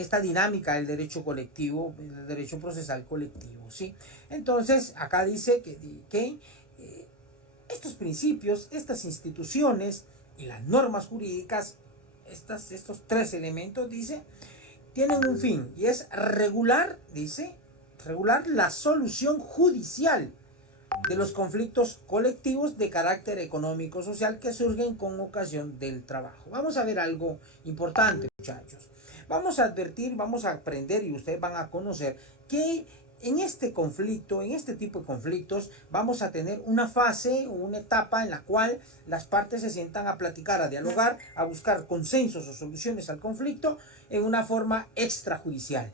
esta dinámica del derecho colectivo, del derecho procesal colectivo, ¿sí? Entonces, acá dice que estos principios, estas instituciones y las normas jurídicas, estos tres elementos, dice, tienen un fin y es regular, dice, regular la solución judicial de los conflictos colectivos de carácter económico-social que surgen con ocasión del trabajo. Vamos a ver algo importante, muchachos. Vamos a advertir, vamos a aprender y ustedes van a conocer que en este conflicto, en este tipo de conflictos, vamos a tener una fase o una etapa en la cual las partes se sientan a platicar, a dialogar, a buscar consensos o soluciones al conflicto en una forma extrajudicial.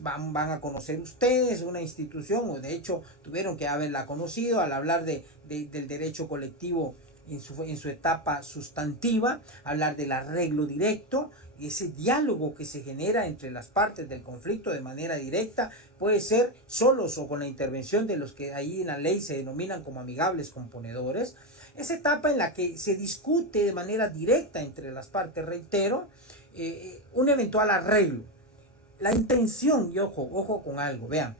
Van a conocer ustedes una institución, o de hecho tuvieron que haberla conocido al hablar del derecho colectivo en su etapa sustantiva, hablar del arreglo directo, y ese diálogo que se genera entre las partes del conflicto de manera directa puede ser solos o con la intervención de los que ahí en la ley se denominan como amigables componedores. Esa etapa en la que se discute de manera directa entre las partes, reitero, un eventual arreglo. La intención, y ojo con algo, vean,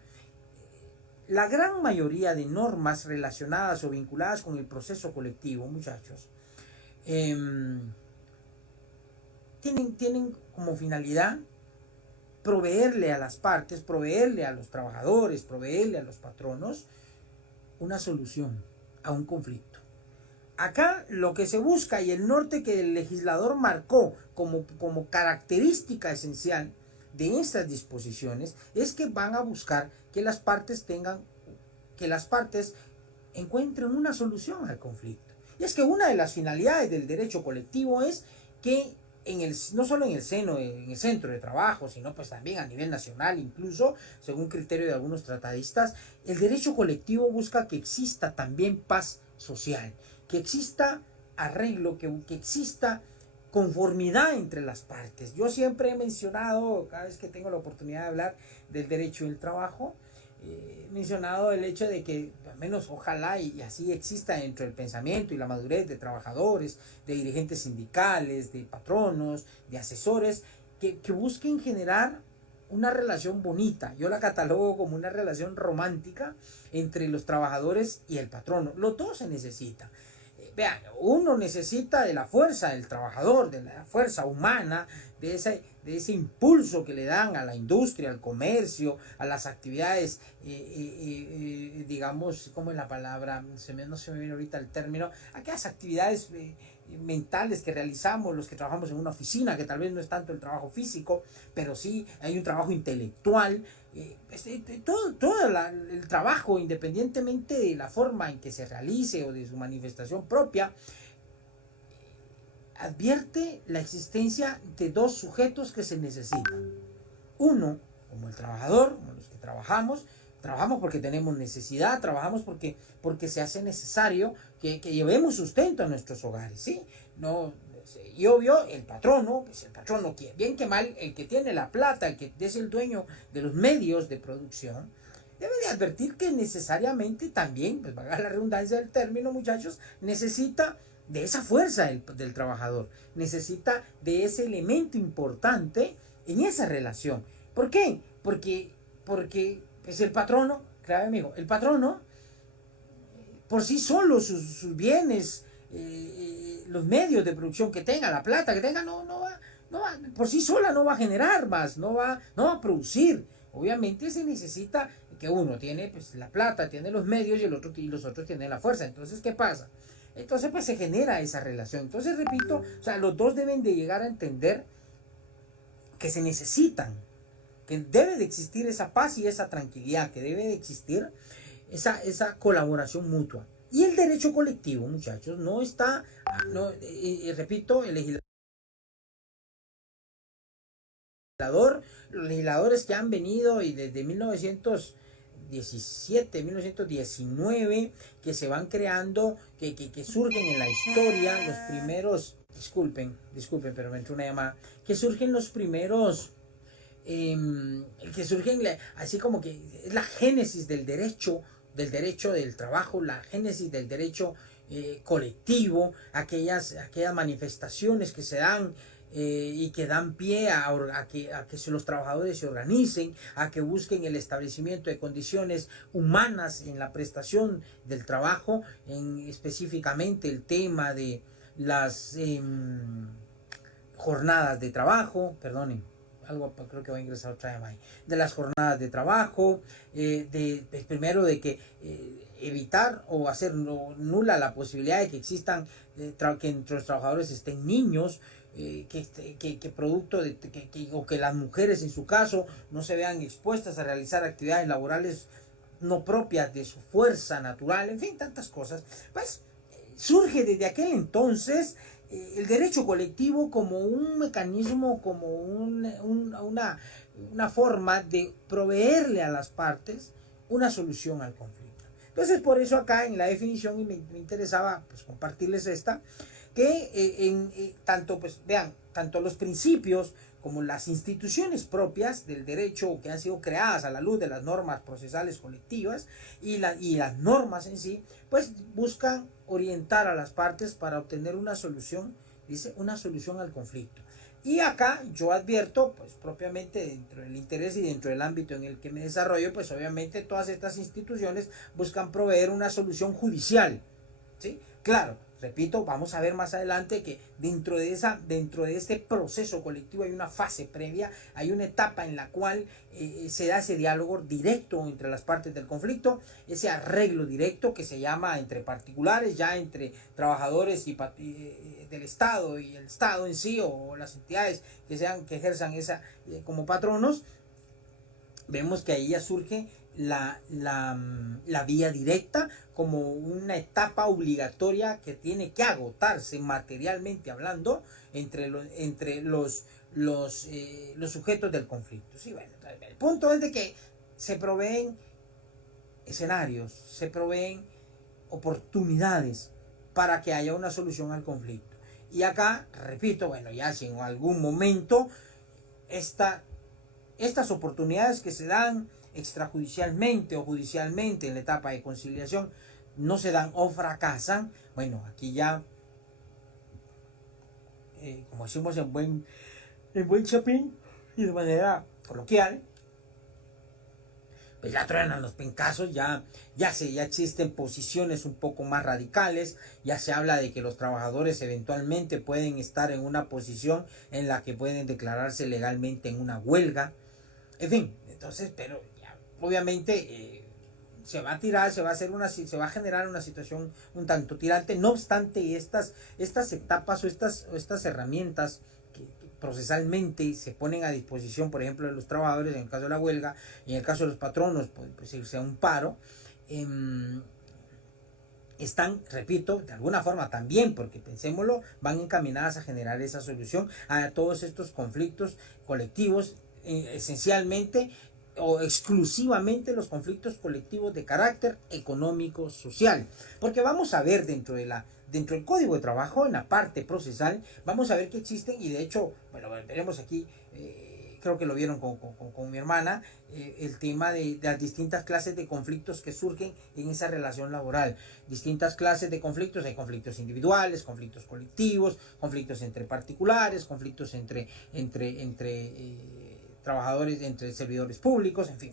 la gran mayoría de normas relacionadas o vinculadas con el proceso colectivo, muchachos, tienen como finalidad proveerle a las partes, proveerle a los trabajadores, proveerle a los patronos una solución a un conflicto. Acá lo que se busca y el norte que el legislador marcó como característica esencial de estas disposiciones es que van a buscar que las partes encuentren una solución al conflicto. Y es que una de las finalidades del derecho colectivo es que no solo en el centro de trabajo, sino pues también a nivel nacional, incluso según criterio de algunos tratadistas, el derecho colectivo busca que exista también paz social, que exista arreglo, que exista conformidad entre las partes. Yo siempre he mencionado, cada vez que tengo la oportunidad de hablar del derecho del trabajo, he mencionado el hecho de que, al menos ojalá y así exista dentro del pensamiento y la madurez de trabajadores, de dirigentes sindicales, de patronos, de asesores, que busquen generar una relación bonita. Yo la catalogo como una relación romántica entre los trabajadores y el patrono. Los dos se necesitan. Vean, uno necesita de la fuerza del trabajador, de la fuerza humana, de ese impulso que le dan a la industria, al comercio, a las actividades, digamos, ¿cómo es la palabra? No se me viene ahorita el término, aquellas actividades mentales que realizamos los que trabajamos en una oficina, que tal vez no es tanto el trabajo físico, pero sí hay un trabajo intelectual. Todo el trabajo, independientemente de la forma en que se realice o de su manifestación propia, advierte la existencia de dos sujetos que se necesitan. Uno, como el trabajador, como los que trabajamos porque tenemos necesidad, trabajamos porque se hace necesario que llevemos sustento a nuestros hogares, ¿sí? No, y obvio, el patrono, pues el patrono, bien que mal, el que tiene la plata, el que es el dueño de los medios de producción, debe de advertir que necesariamente también, pues valga la redundancia del término, muchachos, necesita de esa fuerza del trabajador, necesita de ese elemento importante en esa relación. ¿Por qué? Porque pues el patrono, claro amigo, el patrono por sí solo sus bienes, los medios de producción que tenga, la plata que tenga, no va, por sí sola no va a generar más, no va a producir. Obviamente se necesita que uno tiene pues la plata, tiene los medios y los otros tienen la fuerza. Entonces, ¿qué pasa? Entonces pues se genera esa relación. Entonces, repito, o sea, los dos deben de llegar a entender que se necesitan, que debe de existir esa paz y esa tranquilidad, que debe de existir esa colaboración mutua. Y el derecho colectivo, muchachos, no está, repito, el los legisladores que han venido y desde 1917, 1919, que se van creando, que surgen en la historia los primeros, disculpen, pero me entró una llamada, que surgen los primeros, que surgen así como que es la génesis del derecho del trabajo, la génesis del derecho colectivo, aquellas manifestaciones que se dan y que dan pie a que los trabajadores se organicen, a que busquen el establecimiento de condiciones humanas en la prestación del trabajo, específicamente el tema de las jornadas de trabajo, perdonen, algo creo que va a ingresar otra vez ahí, de las jornadas de trabajo, primero de que evitar o hacer nula la posibilidad de que existan, que entre los trabajadores estén niños, que producto de o que las mujeres en su caso no se vean expuestas a realizar actividades laborales no propias de su fuerza natural, en fin, tantas cosas. Pues surge desde aquel entonces el derecho colectivo como un mecanismo, como una forma de proveerle a las partes una solución al conflicto. Entonces, por eso acá en la definición, y me interesaba pues compartirles esta, que tanto, pues vean, tanto los principios como las instituciones propias del derecho que han sido creadas a la luz de las normas procesales colectivas y las normas en sí, pues buscan orientar a las partes para obtener una solución, dice, una solución al conflicto. Y acá yo advierto, pues propiamente dentro del interés y dentro del ámbito en el que me desarrollo, pues obviamente todas estas instituciones buscan proveer una solución judicial, ¿sí? Claro, repito, vamos a ver más adelante que dentro de este proceso colectivo hay una fase previa, hay una etapa en la cual se da ese diálogo directo entre las partes del conflicto, ese arreglo directo que se llama entre particulares, ya entre trabajadores del Estado y el Estado en sí, o las entidades que ejerzan esa como patronos. Vemos que ahí ya surge la vía directa como una etapa obligatoria que tiene que agotarse materialmente hablando entre los sujetos del conflicto. Sí, bueno, el punto es de que se proveen escenarios, se proveen oportunidades para que haya una solución al conflicto. Y acá, repito, bueno, ya si en algún momento estas oportunidades que se dan extrajudicialmente o judicialmente en la etapa de conciliación no se dan o fracasan, bueno, aquí ya, como decimos en buen chapín y de manera coloquial, pues ya truenan los pencazos, ya existen posiciones un poco más radicales, ya se habla de que los trabajadores eventualmente pueden estar en una posición en la que pueden declararse legalmente en una huelga, en fin, entonces, pero ya, obviamente se va a generar una situación un tanto tirante. No obstante, estas etapas o estas herramientas que procesalmente se ponen a disposición, por ejemplo, de los trabajadores en el caso de la huelga, y en el caso de los patronos, pues irse a un paro, están, repito, de alguna forma también, porque pensémoslo, van encaminadas a generar esa solución a todos estos conflictos colectivos, esencialmente o exclusivamente los conflictos colectivos de carácter económico social, porque vamos a ver dentro del Código de Trabajo, en la parte procesal, vamos a ver que existen, y de hecho, bueno, veremos aquí, creo que lo vieron con mi hermana, el tema de las distintas clases de conflictos que surgen en esa relación laboral. Distintas clases de conflictos, hay conflictos individuales, conflictos colectivos, conflictos entre particulares, conflictos entre trabajadores, entre servidores públicos, en fin,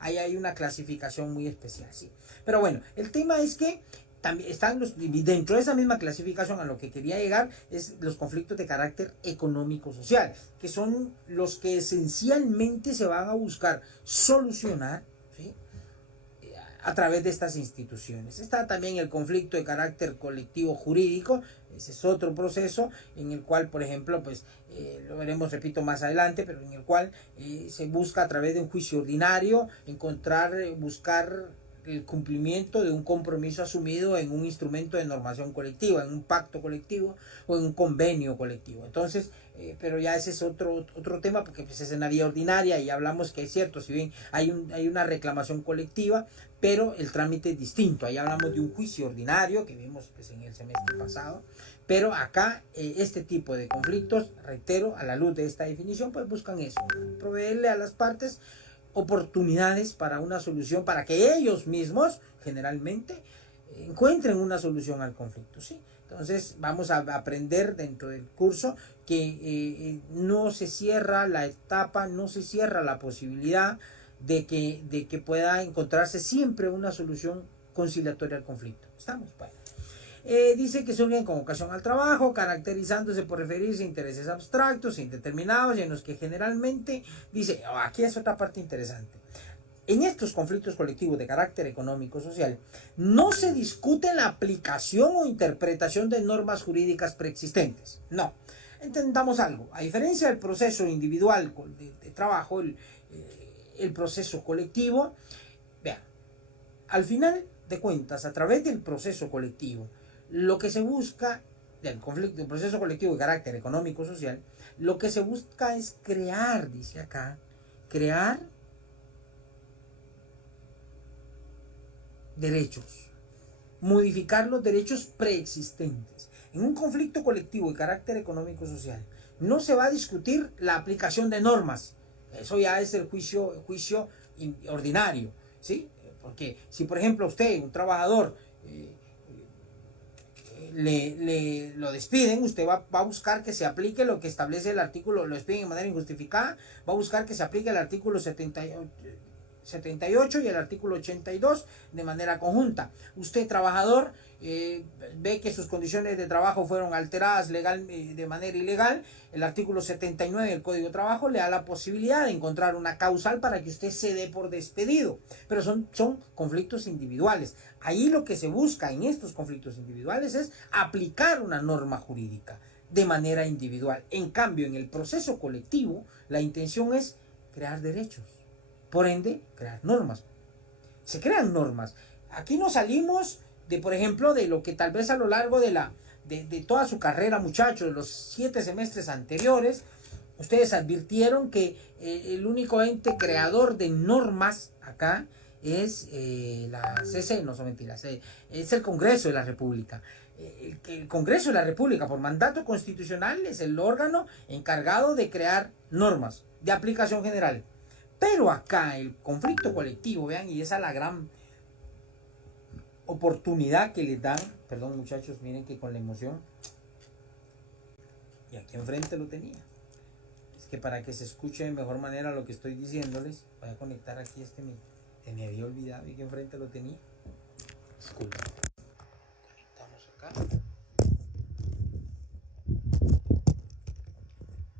ahí hay una clasificación muy especial, sí. Pero bueno, el tema es que también están dentro de esa misma clasificación, a lo que quería llegar es los conflictos de carácter económico-social, que son los que esencialmente se van a buscar solucionar, ¿sí?, a través de estas instituciones. Está también el conflicto de carácter colectivo jurídico. Ese es otro proceso en el cual, por ejemplo, pues lo veremos, repito, más adelante, pero en el cual se busca a través de un juicio ordinario buscar el cumplimiento de un compromiso asumido en un instrumento de normación colectiva, en un pacto colectivo o en un convenio colectivo. Entonces, pero ya ese es otro tema, porque pues, es en la vía ordinaria y hablamos que es cierto, si bien hay una reclamación colectiva, pero el trámite es distinto. Ahí hablamos de un juicio ordinario que vimos pues, en el semestre pasado, pero acá este tipo de conflictos, reitero, a la luz de esta definición, pues buscan eso, proveerle a las partes oportunidades para una solución, para que ellos mismos generalmente encuentren una solución al conflicto, ¿sí? Entonces vamos a aprender dentro del curso que no se cierra la etapa, no se cierra la posibilidad de que pueda encontrarse siempre una solución conciliatoria al conflicto. ¿Estamos? Bueno. Dice que surgen con ocasión al trabajo, caracterizándose por referirse a intereses abstractos, indeterminados, y en los que generalmente, dice, aquí es otra parte interesante. En estos conflictos colectivos de carácter económico-social, no se discute la aplicación o interpretación de normas jurídicas preexistentes. No. Entendamos algo. A diferencia del proceso individual de trabajo, el proceso colectivo, vean, al final de cuentas, a través del proceso colectivo, lo que se busca, del conflicto, del proceso colectivo de carácter económico-social, lo que se busca es crear, dice acá, crear derechos, modificar los derechos preexistentes. En un conflicto colectivo de carácter económico-social no se va a discutir la aplicación de normas, eso ya es el juicio ordinario, ¿sí? Porque si por ejemplo usted, un trabajador, lo despiden, usted va a buscar que se aplique lo que establece el artículo, lo despiden de manera injustificada, va a buscar que se aplique el artículo 78 y el artículo 82 de manera conjunta. Usted, trabajador, ve que sus condiciones de trabajo fueron alteradas de manera ilegal, el artículo 79 del Código de Trabajo le da la posibilidad de encontrar una causal para que usted se dé por despedido, pero son conflictos individuales. Ahí lo que se busca en estos conflictos individuales es aplicar una norma jurídica de manera individual. En cambio, en el proceso colectivo, la intención es crear derechos, por ende, crear normas. Se crean normas. Aquí no salimos de, por ejemplo, de lo que tal vez a lo largo de toda su carrera, muchachos, de los 7 semestres anteriores, ustedes advirtieron que el único ente creador de normas acá es la CC, no son mentiras, es el Congreso de la República. El Congreso de la República, por mandato constitucional, es el órgano encargado de crear normas de aplicación general. Pero acá el conflicto colectivo, vean, y esa es la gran oportunidad que les dan. Perdón, muchachos, miren que con la emoción. Y aquí enfrente lo tenía. Es que para que se escuche de mejor manera lo que estoy diciéndoles, voy a conectar aquí me había olvidado y que enfrente lo tenía. Disculpen. Conectamos acá.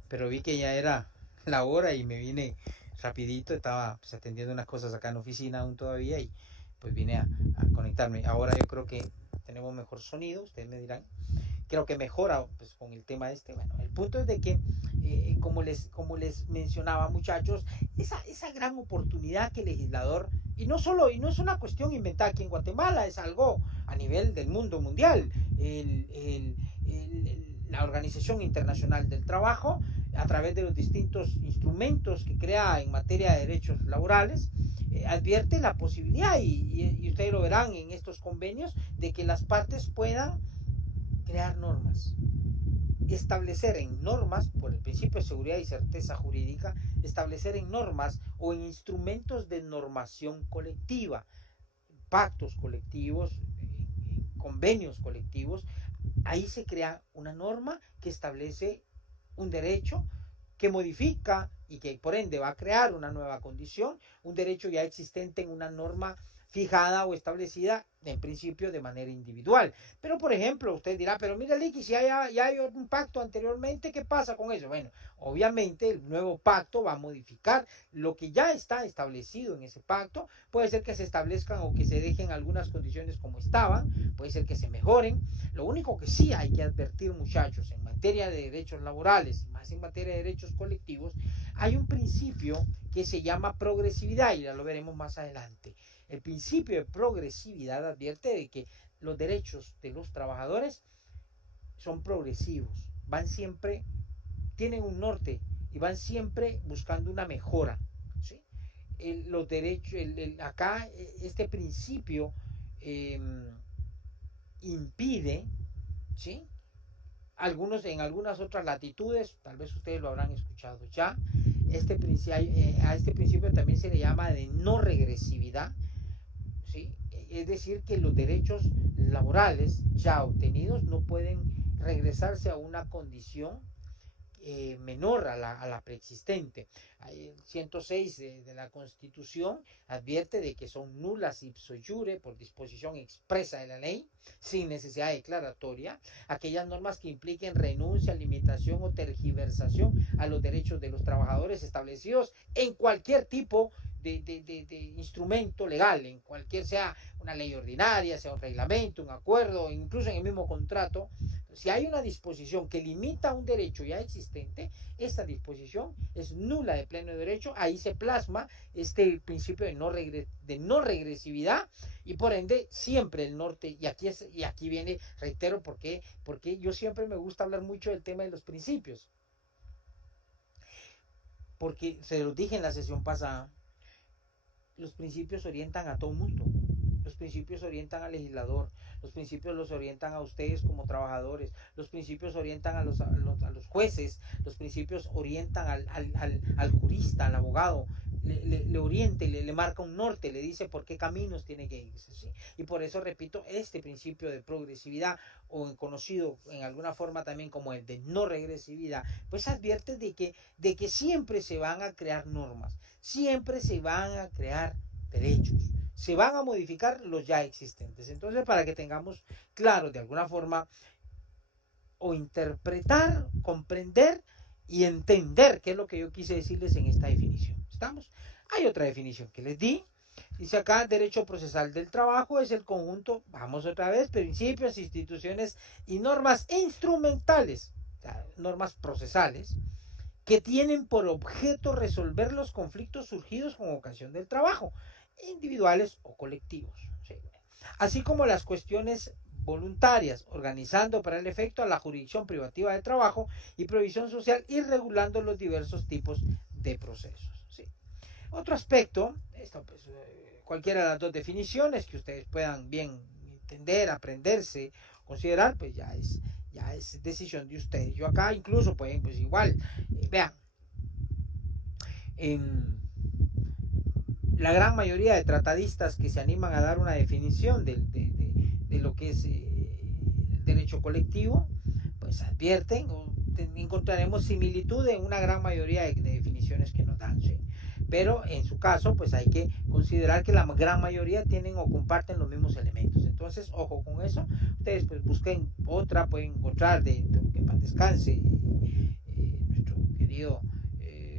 Pero vi que ya era la hora y me vine rapidito, estaba pues, atendiendo unas cosas acá en la oficina aún todavía y pues vine a conectarme. Ahora yo creo que tenemos mejor sonido, ustedes me dirán. Creo que mejora pues, con el tema este. Bueno, el punto es de que, como les mencionaba, muchachos, esa gran oportunidad que el legislador, y no es una cuestión inventada aquí en Guatemala, es algo a nivel del mundo mundial. La Organización Internacional del Trabajo, a través de los distintos instrumentos que crea en materia de derechos laborales, advierte la posibilidad, y ustedes lo verán en estos convenios, de que las partes puedan crear normas, establecer en normas, por el principio de seguridad y certeza jurídica, establecer en normas o en instrumentos de normación colectiva, pactos colectivos, convenios colectivos. Ahí se crea una norma que establece un derecho, que modifica y que por ende va a crear una nueva condición, un derecho ya existente en una norma fijada o establecida en principio de manera individual. Pero por ejemplo, usted dirá, pero mira Licky, si ya hay un pacto anteriormente, ¿qué pasa con eso? Bueno, obviamente el nuevo pacto va a modificar lo que ya está establecido en ese pacto. Puede ser que se establezcan o que se dejen algunas condiciones como estaban, puede ser que se mejoren. Lo único que sí hay que advertir, muchachos, en materia de derechos laborales, más en materia de derechos colectivos, hay un principio que se llama progresividad y ya lo veremos más adelante. El principio de progresividad advierte de que los derechos de los trabajadores son progresivos, van siempre, tienen un norte y van siempre buscando una mejora, ¿sí? Los derechos, acá este principio impide, ¿sí? En algunas otras latitudes, tal vez ustedes lo habrán escuchado ya, a este principio también se le llama de no regresividad, ¿sí? es decir, que los derechos laborales ya obtenidos no pueden regresarse a una condición menor a la preexistente. El 106 de la Constitución advierte de que son nulas ipso iure, por disposición expresa de la ley, sin necesidad declaratoria, aquellas normas que impliquen renuncia, limitación o tergiversación a los derechos de los trabajadores establecidos en cualquier tipo de instrumento legal, en cualquier, sea una ley ordinaria, sea un reglamento, un acuerdo, incluso en el mismo contrato. Si hay una disposición que limita un derecho ya existente, esta disposición es nula de pleno derecho. Ahí se plasma este principio de no regresividad, y por ende siempre el norte, y aquí viene, reitero, porque yo siempre me gusta hablar mucho del tema de los principios, porque se los dije en la sesión pasada, los principios orientan a todo mundo. Los principios orientan al legislador, los principios los orientan a ustedes como trabajadores, los principios orientan a los jueces, los principios orientan al jurista, al abogado, le orienta, le marca un norte, le dice por qué caminos tiene que irse, ¿sí? Y por eso, repito, este principio de progresividad, o conocido en alguna forma también como el de no regresividad, pues advierte de que siempre se van a crear normas, siempre se van a crear derechos, se van a modificar los ya existentes. Entonces, para que tengamos claro de alguna forma, o interpretar, comprender y entender qué es lo que yo quise decirles en esta definición. ¿Estamos? Hay otra definición que les di. Dice acá, derecho procesal del trabajo es el conjunto, vamos otra vez, principios, instituciones y normas instrumentales, o sea, normas procesales, que tienen por objeto resolver los conflictos surgidos con ocasión del trabajo, individuales o colectivos, ¿sí? Así como las cuestiones voluntarias, organizando para el efecto a la jurisdicción privativa de trabajo y provisión social, y regulando los diversos tipos de procesos, ¿sí? Otro aspecto, esto pues, cualquiera de las dos definiciones que ustedes puedan bien entender, aprenderse, considerar, pues ya es decisión de ustedes. Yo acá incluso pueden, pues igual, vean, en la gran mayoría de tratadistas que se animan a dar una definición de lo que es el derecho colectivo, pues advierten, o encontraremos similitud en una gran mayoría de definiciones que nos dan, ¿sí? Pero en su caso, pues hay que considerar que la gran mayoría tienen o comparten los mismos elementos. Entonces, ojo con eso. Ustedes pues busquen otra, pueden encontrar de que para descanse nuestro querido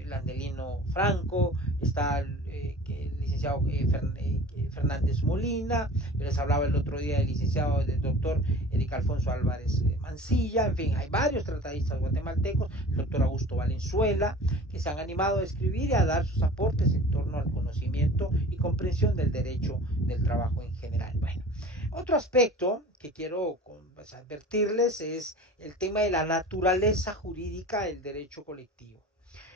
Landelino Franco, está el licenciado Fernández Molina. Yo les hablaba el otro día del licenciado, del doctor Eric Alfonso Álvarez Mancilla. En fin, hay varios tratadistas guatemaltecos, el doctor Augusto Valenzuela, que se han animado a escribir y a dar sus aportes en torno al conocimiento y comprensión del derecho del trabajo en general. Bueno, otro aspecto que quiero pues, advertirles es el tema de la naturaleza jurídica del derecho colectivo.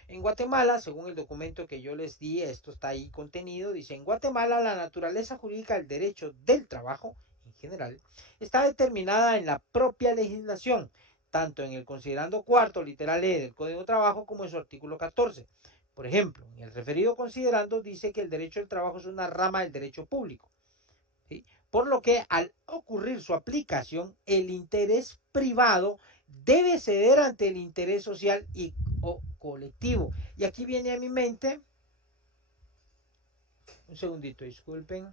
En Guatemala, según el documento que yo les di, esto está ahí contenido, dice: en Guatemala la naturaleza jurídica del derecho del trabajo, en general, está determinada en la propia legislación, tanto en el considerando cuarto, literal E del Código de Trabajo, como en su artículo 14. Por ejemplo, en el referido considerando dice que el derecho del trabajo es una rama del derecho público, ¿sí? Por lo que al ocurrir su aplicación, el interés privado debe ceder ante el interés social o colectivo. Y aquí viene a mi mente, un segundito, disculpen.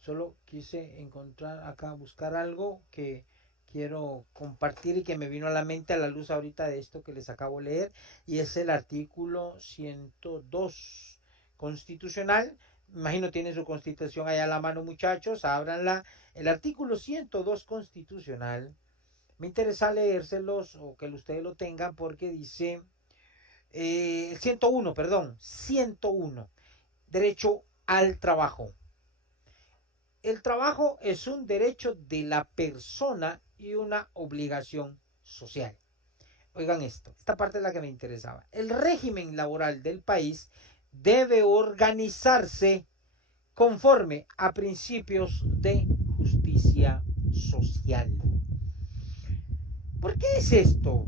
Solo quise encontrar acá, buscar algo que quiero compartir y que me vino a la mente a la luz ahorita de esto que les acabo de leer, y es el artículo 102 constitucional. Imagino tienen su constitución allá a la mano, muchachos, ábranla. El artículo 102 constitucional, me interesa leérselos o que ustedes lo tengan, porque dice, 101, perdón, 101, derecho al trabajo. El trabajo es un derecho de la persona y una obligación social. Oigan esto, esta parte es la que me interesaba. El régimen laboral del país debe organizarse conforme a principios de justicia social. ¿Por qué es esto?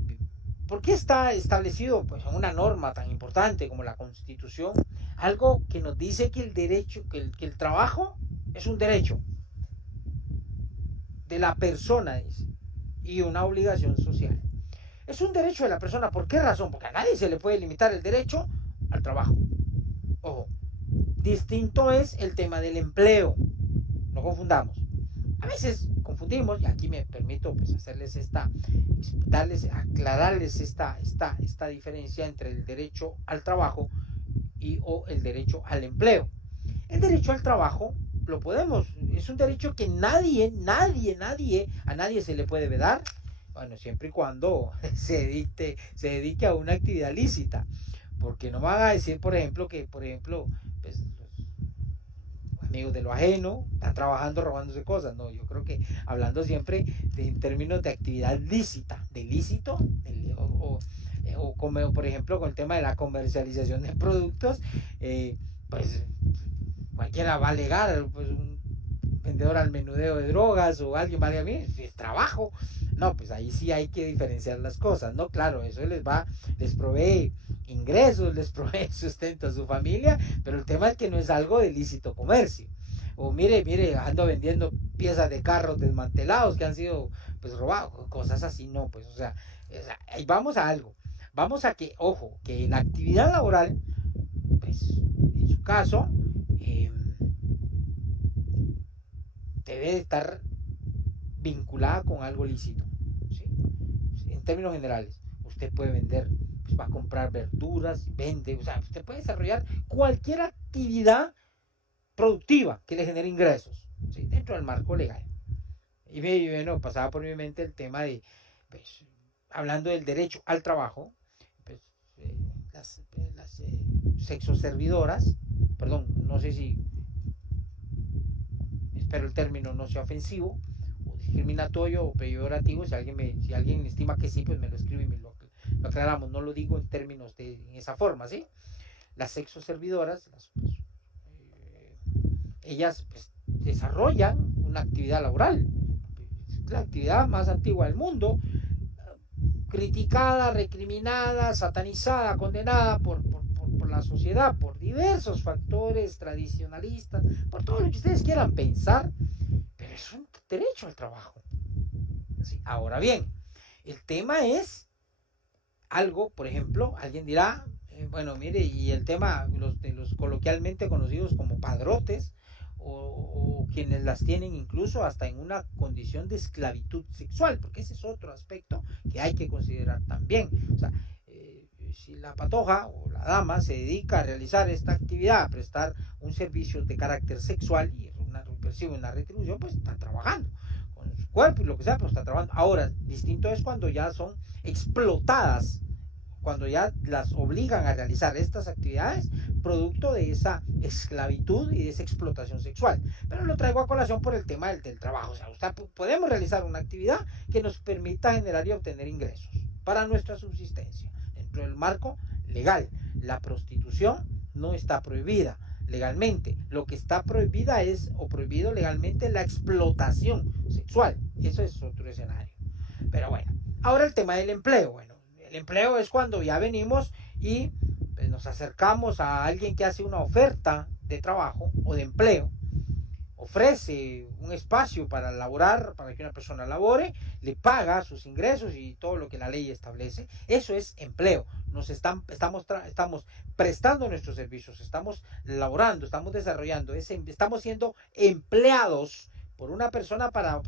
¿Por qué está establecido pues, en una norma tan importante como la Constitución? Algo que nos dice que el derecho, que el trabajo es un derecho de la persona, dice, y una obligación social. Es un derecho de la persona. ¿Por qué razón? Porque a nadie se le puede limitar el derecho al trabajo. Ojo, distinto es el tema del empleo. No confundamos. A veces confundimos, y aquí me permito pues, hacerles aclararles esta diferencia entre el derecho al trabajo o el derecho al empleo. El derecho al trabajo lo podemos, es un derecho que a nadie se le puede vedar, bueno, siempre y cuando se dedique a una actividad lícita, porque no van a decir, por ejemplo, que, por ejemplo, pues, los amigos de lo ajeno están trabajando robándose cosas, no, yo creo que hablando siempre en términos de actividad lícita, de lícito, o como por ejemplo con el tema de la comercialización de productos, pues cualquiera va a alegar, pues un vendedor al menudeo de drogas o alguien va a decir, es trabajo. No, pues ahí sí hay que diferenciar las cosas, ¿no? Claro, eso les provee ingresos, les provee sustento a su familia, pero el tema es que no es algo de lícito comercio. O mire, ando vendiendo piezas de carros desmantelados que han sido pues robados, cosas así, no, pues, o sea, ahí vamos a algo. Vamos a que, ojo, que la actividad laboral, pues, en su caso, eh, debe estar vinculada con algo lícito, ¿sí? En términos generales, usted puede vender, pues va a comprar verduras, vende, o sea, usted puede desarrollar cualquier actividad productiva que le genere ingresos, ¿sí? Dentro del marco legal. Y bueno, pasaba por mi mente el tema de, pues, hablando del derecho al trabajo, pues, eh, las sexoservidoras, perdón, no sé si espero el término no sea ofensivo o discriminatorio o peyorativo. Si alguien estima que sí, pues me lo escribe y lo aclaramos. No lo digo en términos en esa forma, ¿sí? Las sexoservidoras, ellas pues, desarrollan una actividad laboral, la actividad más antigua del mundo, criticada, recriminada, satanizada, condenada por la sociedad, por diversos factores tradicionalistas, por todo lo que ustedes quieran pensar, pero es un derecho al trabajo. ¿Sí? Ahora bien, el tema es algo, por ejemplo, alguien dirá, bueno, mire, y el tema de los coloquialmente conocidos como padrotes, o quienes las tienen incluso hasta en una condición de esclavitud sexual, porque ese es otro aspecto que hay que considerar también. O sea, si la patoja o la dama se dedica a realizar esta actividad, a prestar un servicio de carácter sexual y percibe una retribución, pues está trabajando con su cuerpo y lo que sea, pero está trabajando. Ahora, distinto es cuando ya son explotadas, cuando ya las obligan a realizar estas actividades producto de esa esclavitud y de esa explotación sexual. Pero lo traigo a colación por el tema del trabajo. O sea, podemos realizar una actividad que nos permita generar y obtener ingresos para nuestra subsistencia dentro del marco legal. La prostitución no está prohibida legalmente. Lo que está prohibida es, o prohibido legalmente, la explotación sexual. Eso es otro escenario. Pero bueno, ahora el tema del empleo. Bueno, el empleo es cuando ya venimos y pues, nos acercamos a alguien que hace una oferta de trabajo o de empleo, ofrece un espacio para laborar, para que una persona labore, le paga sus ingresos y todo lo que la ley establece. Eso es empleo. Estamos prestando nuestros servicios, estamos laborando, estamos desarrollando, estamos siendo empleados por una persona para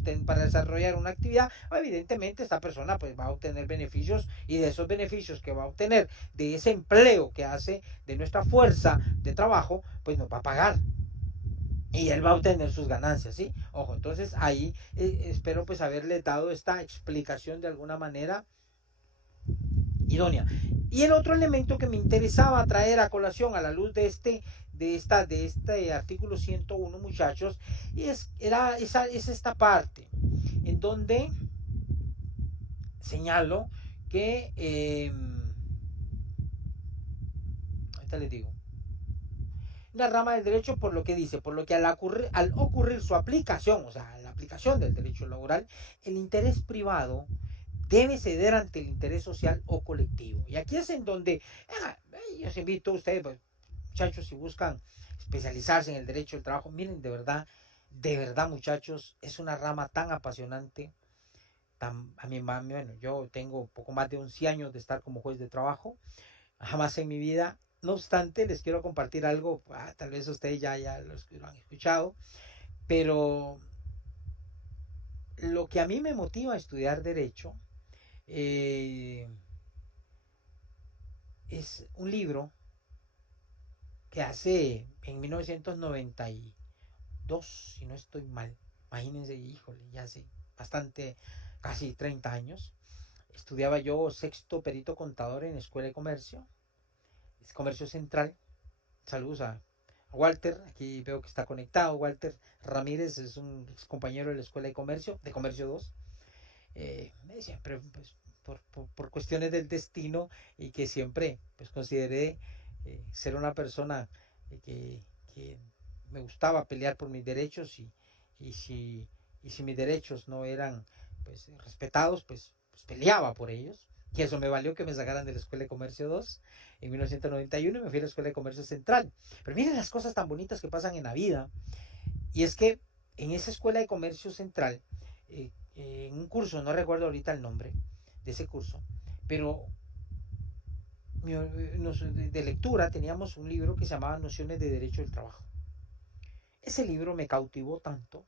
desarrollar una actividad. Evidentemente esta persona pues va a obtener beneficios, y de esos beneficios que va a obtener de ese empleo que hace de nuestra fuerza de trabajo, pues nos va a pagar y él va a obtener sus ganancias, ¿sí? Ojo, entonces ahí espero pues haberle dado esta explicación de alguna manera idónea. Y el otro elemento que me interesaba traer a colación a la luz de este artículo 101, muchachos, es esta parte en donde señalo que ahorita les digo, una rama del derecho, por lo que dice, por lo que al ocurrir su aplicación, o sea, la aplicación del derecho laboral, el interés privado debe ceder ante el interés social o colectivo. Y aquí es en donde yo os invito a ustedes, pues, muchachos, si buscan especializarse en el derecho del trabajo, miren, de verdad, muchachos, es una rama tan apasionante. A mí, bueno, yo tengo poco más de 11 años de estar como juez de trabajo, jamás en mi vida. No obstante, les quiero compartir algo, tal vez ustedes ya lo han escuchado, pero lo que a mí me motiva a estudiar derecho eh, es un libro que hace en 1992, si no estoy mal, imagínense, híjole, ya hace bastante, casi 30 años, estudiaba yo sexto perito contador en Escuela de Comercio, Comercio Central. Saludos a Walter, aquí veo que está conectado. Walter Ramírez es un ex compañero de la Escuela de Comercio 2. Siempre pues, por cuestiones del destino y que siempre pues consideré ser una persona que me gustaba pelear por mis derechos y si mis derechos no eran pues respetados, pues peleaba por ellos. Y eso me valió que me sacaran de la Escuela de Comercio 2 en 1991 y me fui a la Escuela de Comercio Central. Pero miren las cosas tan bonitas que pasan en la vida. Y es que en esa Escuela de Comercio Central, en un curso, no recuerdo ahorita el nombre de ese curso, pero de lectura teníamos un libro que se llamaba Nociones de Derecho del Trabajo. Ese libro me cautivó tanto,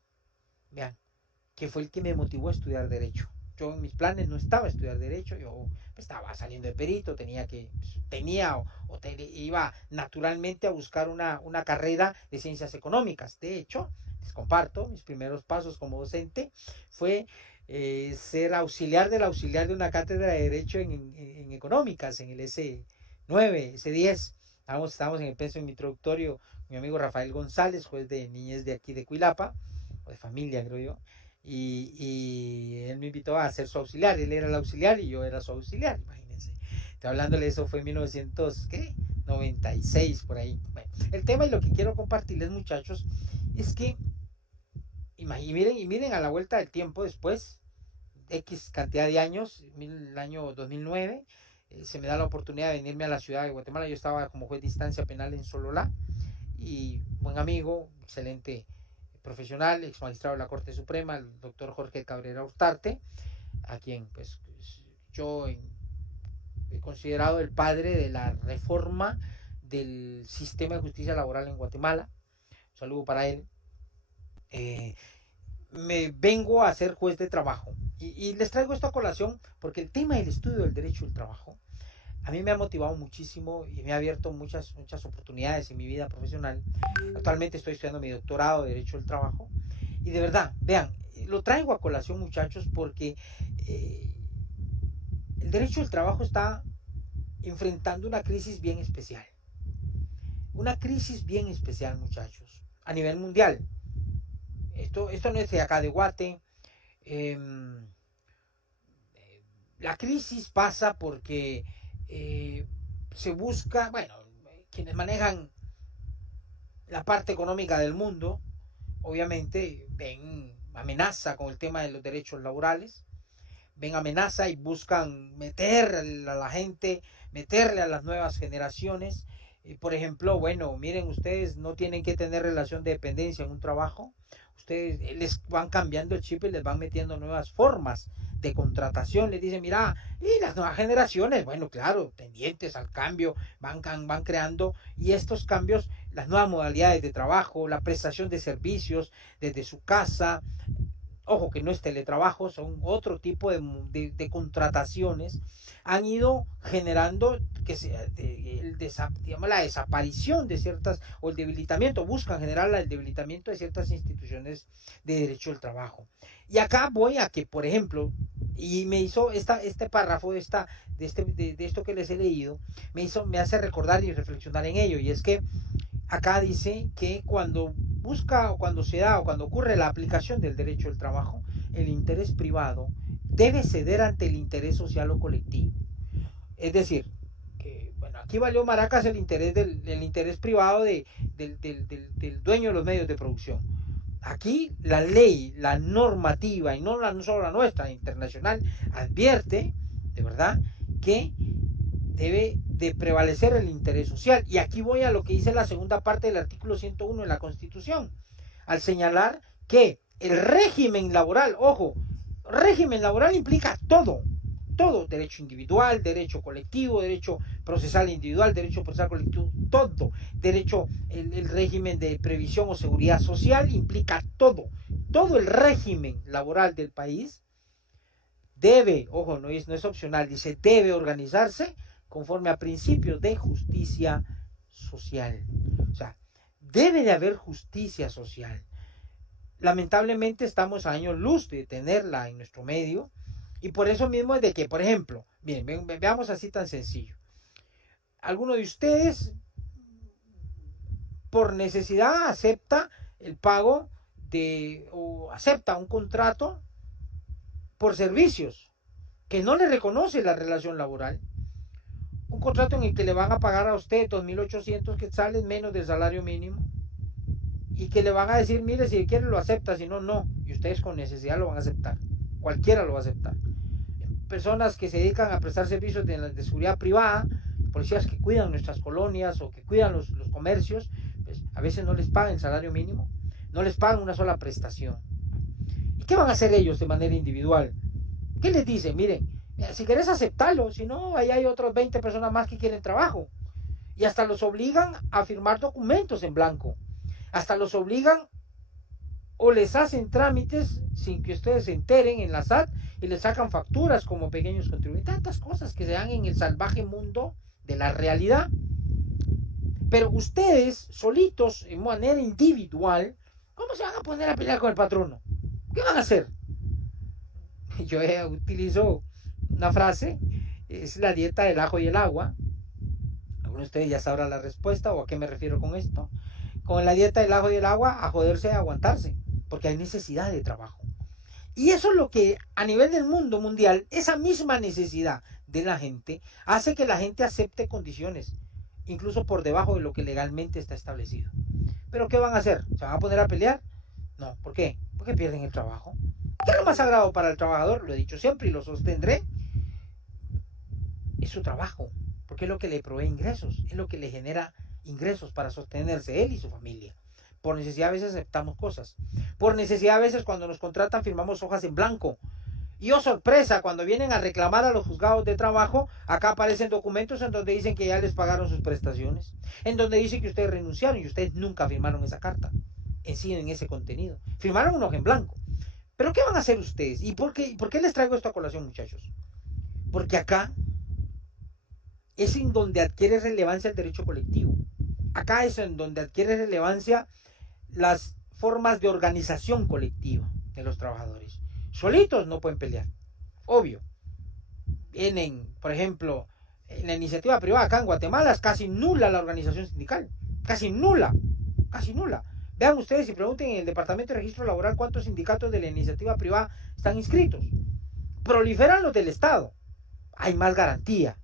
vean, que fue el que me motivó a estudiar Derecho. Yo en mis planes no estaba a estudiar Derecho, yo estaba saliendo de perito, iba naturalmente a buscar una carrera de ciencias económicas. De hecho, les comparto, mis primeros pasos como docente fue ser auxiliar de una cátedra de Derecho en Económicas, en el S9, S10. Estábamos en el pensum introductorio, mi amigo Rafael González, juez de niñez de aquí de Cuilapa, o de familia creo yo, y él me invitó a ser su auxiliar. Él era el auxiliar y yo era su auxiliar, imagínense. Estoy hablándole, eso fue en 1996 por ahí. Bueno, el tema y lo que quiero compartirles, muchachos, es que y miren a la vuelta del tiempo después, X cantidad de años, el año 2009, se me da la oportunidad de venirme a la ciudad de Guatemala. Yo estaba como juez de instancia penal en Sololá y buen amigo, excelente profesional, ex magistrado de la Corte Suprema, el doctor Jorge Cabrera Hurtarte, a quien pues yo he considerado el padre de la reforma del sistema de justicia laboral en Guatemala. Un saludo para él. Me vengo a ser juez de trabajo y les traigo esta colación porque el tema del estudio del derecho del trabajo a mí me ha motivado muchísimo y me ha abierto muchas oportunidades en mi vida profesional. Actualmente estoy estudiando mi doctorado de Derecho del Trabajo y de verdad, vean, lo traigo a colación, muchachos, porque el derecho del trabajo está enfrentando una crisis bien especial. Una crisis bien especial, muchachos, a nivel mundial. Esto no es de acá de Guate. Eh, la crisis pasa porque se busca, bueno, quienes manejan la parte económica del mundo, obviamente ven amenaza con el tema de los derechos laborales, ven amenaza y buscan meter a la gente, meterle a las nuevas generaciones. Por ejemplo, bueno, miren, ustedes no tienen que tener relación de dependencia en un trabajo. Ustedes les van cambiando el chip y les van metiendo nuevas formas de contratación. Les dicen, mira, y las nuevas generaciones, bueno, claro, pendientes al cambio, van creando, y estos cambios, las nuevas modalidades de trabajo, la prestación de servicios desde su casa, ojo que no es teletrabajo, son otro tipo de contrataciones, han ido generando digamos, la desaparición de ciertas, o el debilitamiento, buscan generar el debilitamiento de ciertas instituciones de derecho del trabajo. Y acá voy a que, por ejemplo, y me hizo este párrafo de esto que les he leído, me hace recordar y reflexionar en ello, y es que acá dice que cuando se da o cuando ocurre la aplicación del derecho del trabajo, el interés privado debe ceder ante el interés social o colectivo. Es decir, que bueno, aquí valió maracas el interés privado del dueño de los medios de producción. Aquí la ley, la normativa, y no solo la nuestra, internacional, advierte, de verdad, que debe de prevalecer el interés social. Y aquí voy a lo que dice la segunda parte del artículo 101 de la Constitución, al señalar que el régimen laboral, ojo, régimen laboral implica todo, todo, derecho individual, derecho colectivo, derecho procesal individual, derecho procesal colectivo, todo, derecho, el régimen de previsión o seguridad social implica todo, todo el régimen laboral del país debe, ojo, no es opcional, dice debe organizarse conforme a principios de justicia social. O sea, debe de haber justicia social. Lamentablemente estamos a años luz de tenerla en nuestro medio y por eso mismo es de que, por ejemplo, bien, veamos así tan sencillo. Alguno de ustedes por necesidad acepta el pago o acepta un contrato por servicios que no le reconoce la relación laboral, un contrato en el que le van a pagar a usted 2.800 quetzales menos del salario mínimo y que le van a decir, mire, si quiere lo acepta, si no, no, y ustedes con necesidad lo van a aceptar, cualquiera lo va a aceptar. Personas que se dedican a prestar servicios de seguridad privada, policías que cuidan nuestras colonias o que cuidan los comercios, pues a veces no les pagan el salario mínimo, no les pagan una sola prestación. ¿Y qué van a hacer ellos de manera individual? ¿Qué les dicen? Miren, si querés aceptarlo, si no, ahí hay otras 20 personas más que quieren trabajo. Y hasta los obligan a firmar documentos en blanco. Hasta los obligan o les hacen trámites sin que ustedes se enteren en la SAT y les sacan facturas como pequeños contribuyentes. Tantas cosas que se dan en el salvaje mundo de la realidad. Pero ustedes, solitos, en manera individual, ¿cómo se van a poner a pelear con el patrono? ¿Qué van a hacer? Yo utilizo una frase, es la dieta del ajo y el agua. Algunos de ustedes ya sabrán la respuesta o a qué me refiero con esto. Con la dieta del ajo y el agua, a joderse, a aguantarse, porque hay necesidad de trabajo. Y eso es lo que a nivel del mundo mundial, esa misma necesidad de la gente hace que la gente acepte condiciones, incluso por debajo de lo que legalmente está establecido. ¿Pero qué van a hacer? ¿Se van a poner a pelear? No, ¿por qué? Porque pierden el trabajo. ¿Qué es lo más sagrado para el trabajador? Lo he dicho siempre y lo sostendré. Es su trabajo, porque es lo que le provee ingresos, es lo que le genera ingresos para sostenerse él y su familia. Por necesidad a veces aceptamos cosas. Por necesidad a veces cuando nos contratan firmamos hojas en blanco. Y oh sorpresa, cuando vienen a reclamar a los juzgados de trabajo, acá aparecen documentos en donde dicen que ya les pagaron sus prestaciones, en donde dicen que ustedes renunciaron y ustedes nunca firmaron esa carta en ese contenido. Firmaron un hoja en blanco. Pero ¿qué van a hacer ustedes? ¿Y por qué les traigo esto a colación, muchachos? Porque acá es en donde adquiere relevancia el derecho colectivo. Acá es en donde adquiere relevancia las formas de organización colectiva de los trabajadores. Solitos no pueden pelear, obvio. Vienen, por ejemplo, en la iniciativa privada acá en Guatemala es casi nula la organización sindical, casi nula, casi nula. Vean ustedes y pregunten en el Departamento de Registro Laboral cuántos sindicatos de la iniciativa privada están inscritos. Proliferan los del Estado. Hay más garantía,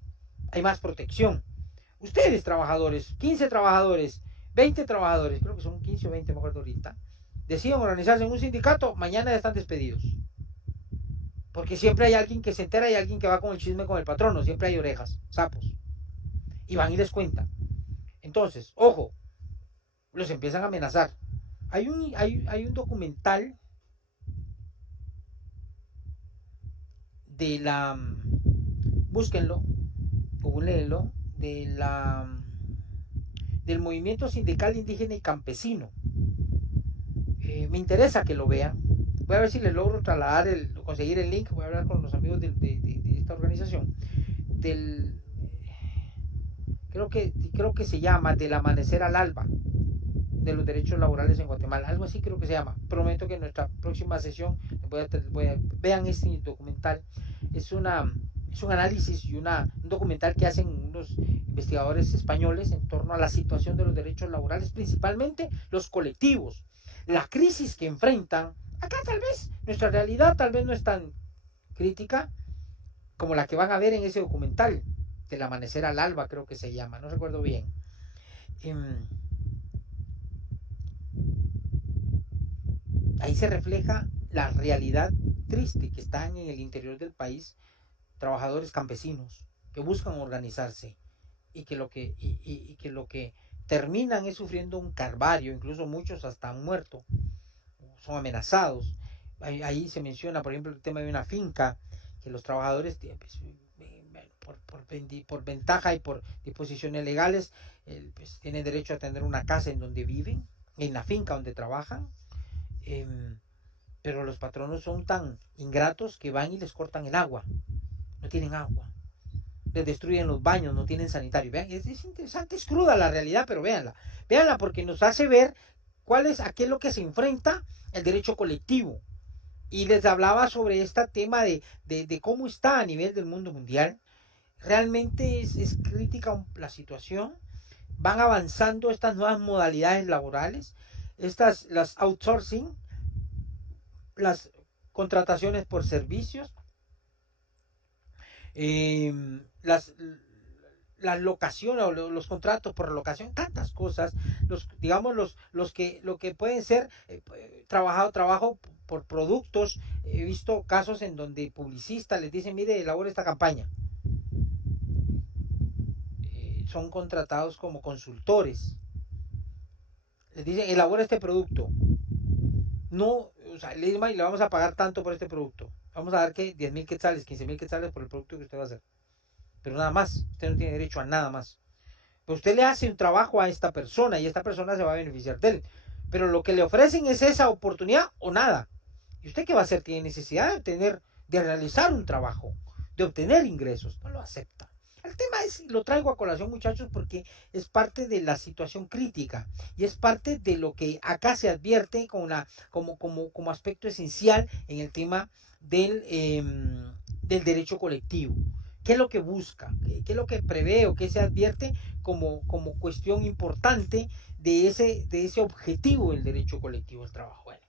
hay más protección. Ustedes, trabajadores, 15 trabajadores, 20 trabajadores, creo que son 15 o 20, me acuerdo ahorita, deciden organizarse en un sindicato, mañana ya están despedidos. Porque siempre hay alguien que se entera y alguien que va con el chisme con el patrono, siempre hay orejas, sapos. Y van y les cuentan. Entonces, ojo, los empiezan a amenazar. Hay un documental de la... Búsquenlo, googleenlo, del movimiento sindical indígena y campesino. Me interesa que lo vean. Voy a ver si les logro conseguir el link. Voy a hablar con los amigos de esta organización. Creo que se llama Del Amanecer al Alba, de los derechos laborales en Guatemala. Algo así creo que se llama. Prometo que en nuestra próxima sesión vean este documental. Es un análisis y un documental que hacen unos investigadores españoles en torno a la situación de los derechos laborales, principalmente los colectivos, la crisis que enfrentan. Acá tal vez nuestra realidad tal vez no es tan crítica como la que van a ver en ese documental, Del Amanecer al Alba creo que se llama, no recuerdo bien. ahí se refleja la realidad triste que están en el interior del país, trabajadores campesinos que buscan organizarse y que lo que terminan es sufriendo un calvario, incluso muchos hasta han muerto, son amenazados. Ahí se menciona, por ejemplo, el tema de una finca, que los trabajadores pues, por ventaja y por disposiciones legales pues, tienen derecho a tener una casa en donde viven, en la finca donde trabajan, eh, pero los patronos son tan ingratos que van y les cortan el agua, no tienen agua, les destruyen los baños, no tienen sanitario. Vean, es interesante, es cruda la realidad, pero véanla, véanla porque nos hace ver a qué es lo que se enfrenta el derecho colectivo. Y les hablaba sobre este tema de cómo está a nivel del mundo mundial. Realmente es crítica la situación. Van avanzando estas nuevas modalidades laborales, las outsourcing, las contrataciones por servicios, eh, las, las locaciones o los contratos por locación, tantas cosas, digamos lo que pueden ser trabajo por productos. He visto casos en donde publicistas les dicen, mire, elabore esta campaña. Son contratados como consultores. Les dicen, elabora este producto. No, o sea, le vamos a pagar tanto por este producto. Vamos a dar que 10,000 quetzales, 15,000 quetzales por el producto que usted va a hacer. Pero nada más, usted no tiene derecho a nada más. Pues usted le hace un trabajo a esta persona y esta persona se va a beneficiar de él. Pero lo que le ofrecen es esa oportunidad o nada. ¿Y usted qué va a hacer? Tiene necesidad de realizar un trabajo, de obtener ingresos. No lo acepta. El tema lo traigo a colación, muchachos, porque es parte de la situación crítica y es parte de lo que acá se advierte como aspecto esencial en el tema del derecho colectivo. ¿Qué es lo que busca? ¿Qué es lo que prevé o qué se advierte como cuestión importante de ese objetivo del derecho colectivo del trabajo? Bueno,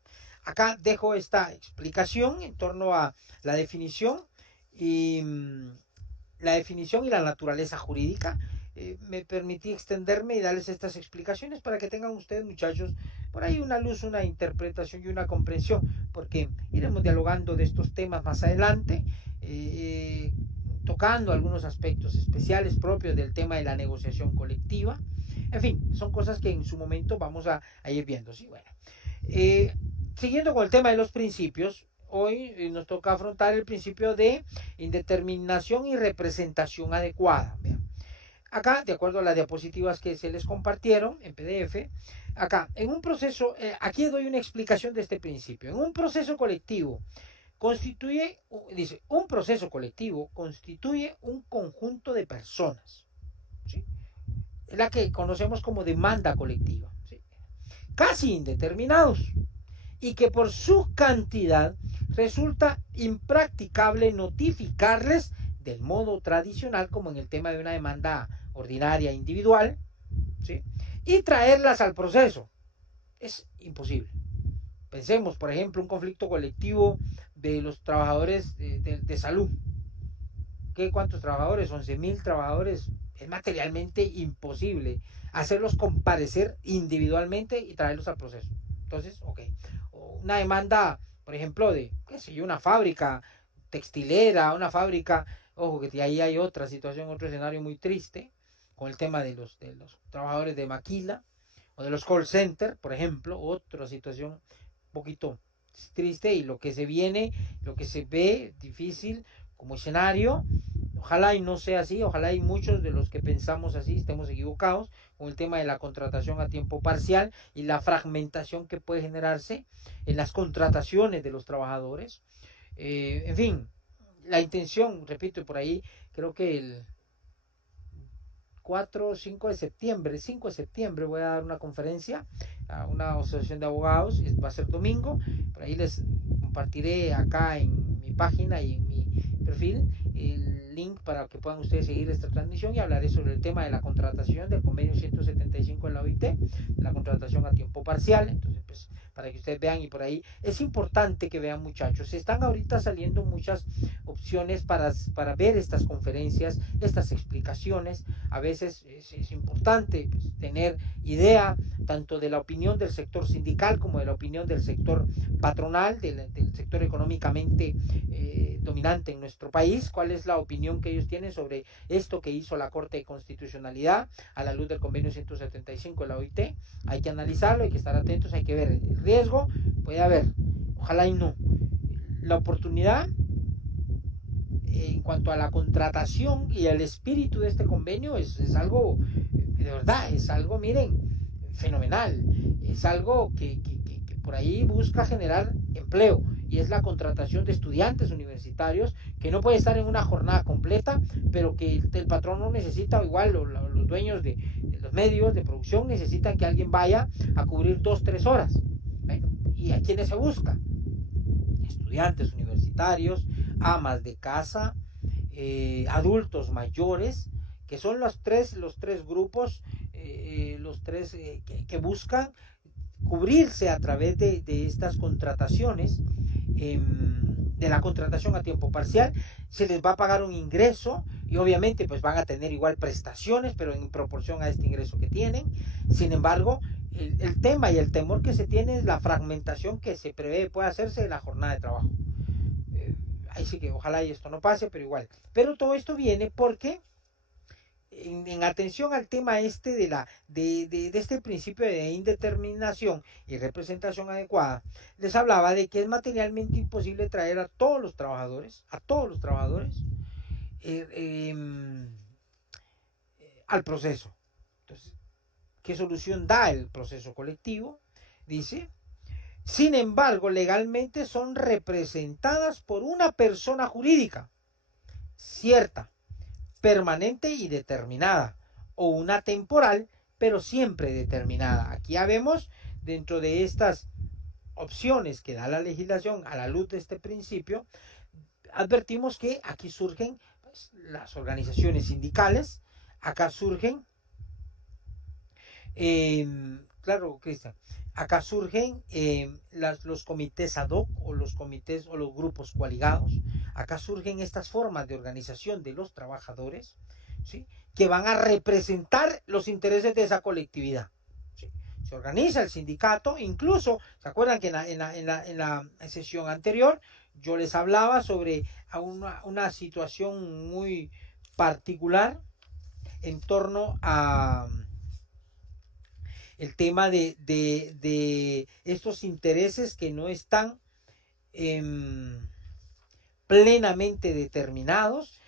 acá dejo esta explicación en torno a la definición y la naturaleza jurídica. Me permití extenderme y darles estas explicaciones para que tengan ustedes, muchachos, por ahí una luz, una interpretación y una comprensión, porque iremos dialogando de estos temas más adelante, tocando algunos aspectos especiales propios del tema de la negociación colectiva. En fin, son cosas que en su momento vamos a ir viendo. ¿Sí? Bueno, siguiendo con el tema de los principios, hoy nos toca afrontar el principio de indeterminación y representación adecuada. Vean. Acá, de acuerdo a las diapositivas que se les compartieron en PDF, acá, en un proceso, aquí doy una explicación de este principio. En un proceso colectivo, un proceso colectivo constituye un conjunto de personas, ¿sí? Es la que conocemos como demanda colectiva, ¿sí? Casi indeterminados, y que por su cantidad resulta impracticable notificarles del modo tradicional, como en el tema de una demanda ordinaria individual, ¿sí? Y traerlas al proceso. Es imposible. Pensemos, por ejemplo, un conflicto colectivo de los trabajadores de salud. ¿Cuántos trabajadores? 11,000 trabajadores. Es materialmente imposible hacerlos comparecer individualmente y traerlos al proceso. Entonces, ok. Una demanda, por ejemplo, de, qué sé yo, una fábrica textilera, una fábrica, ojo que ahí hay otra situación, otro escenario muy triste, con el tema de los trabajadores de maquila o de los call centers, por ejemplo, otra situación un poquito triste, y lo que se viene, lo que se ve difícil como escenario. Ojalá y no sea así, ojalá y muchos de los que pensamos así estemos equivocados con el tema de la contratación a tiempo parcial y la fragmentación que puede generarse en las contrataciones de los trabajadores. En fin, la intención, repito, por ahí creo que el 4 o 5 de septiembre, 5 de septiembre voy a dar una conferencia a una asociación de abogados, va a ser domingo, por ahí les compartiré acá en mi página y en perfil el link para que puedan ustedes seguir esta transmisión, y hablaré sobre el tema de la contratación del convenio 175 de la OIT, la contratación a tiempo parcial. Entonces, pues, para que ustedes vean, y por ahí es importante que vean, muchachos, están ahorita saliendo muchas opciones para ver estas conferencias, estas explicaciones. A veces es importante, pues, tener idea tanto de la opinión del sector sindical como de la opinión del sector patronal, del sector económicamente dominante en nuestro país, cuál es la opinión que ellos tienen sobre esto que hizo la Corte de Constitucionalidad a la luz del convenio 175 de la OIT. Hay que analizarlo, hay que estar atentos, hay que ver el riesgo, puede haber, ojalá y no. La oportunidad en cuanto a la contratación y el espíritu de este convenio es algo, de verdad, es algo, miren, fenomenal. Es algo que por ahí busca generar empleo, y es la contratación de estudiantes universitarios que no puede estar en una jornada completa, pero que el patrón no necesita, o igual los dueños de los medios de producción necesitan que alguien vaya a cubrir 2-3 horas. Bueno, ¿y a quiénes se busca? Estudiantes universitarios, amas de casa, adultos mayores, que son los tres grupos, los tres que buscan cubrirse a través de estas contrataciones, de la contratación a tiempo parcial. Se les va a pagar un ingreso, y obviamente pues van a tener igual prestaciones, pero en proporción a este ingreso que tienen. Sin embargo, el tema y el temor que se tiene es la fragmentación que se prevé puede hacerse de la jornada de trabajo. Ahí sí que ojalá y esto no pase, pero igual. Pero todo esto viene porque en atención al tema este de este principio de indeterminación y representación adecuada, les hablaba de que es materialmente imposible traer a todos los trabajadores, eh, eh, al proceso. Entonces, ¿qué solución da el proceso colectivo? Dice: sin embargo, legalmente son representadas por una persona jurídica cierta, permanente y determinada, o una temporal, pero siempre determinada. Aquí ya vemos, dentro de estas opciones que da la legislación a la luz de este principio, advertimos que aquí surgen, pues, las organizaciones sindicales, acá surgen, claro, Cristian, acá surgen los comités ad hoc, o los comités o los grupos coaligados. Acá surgen estas formas de organización de los trabajadores, ¿sí?, que van a representar los intereses de esa colectividad. ¿Sí? Se organiza el sindicato, incluso, ¿se acuerdan que en la sesión anterior yo les hablaba sobre una situación muy particular en torno a el tema de estos intereses que no están eh, plenamente determinados?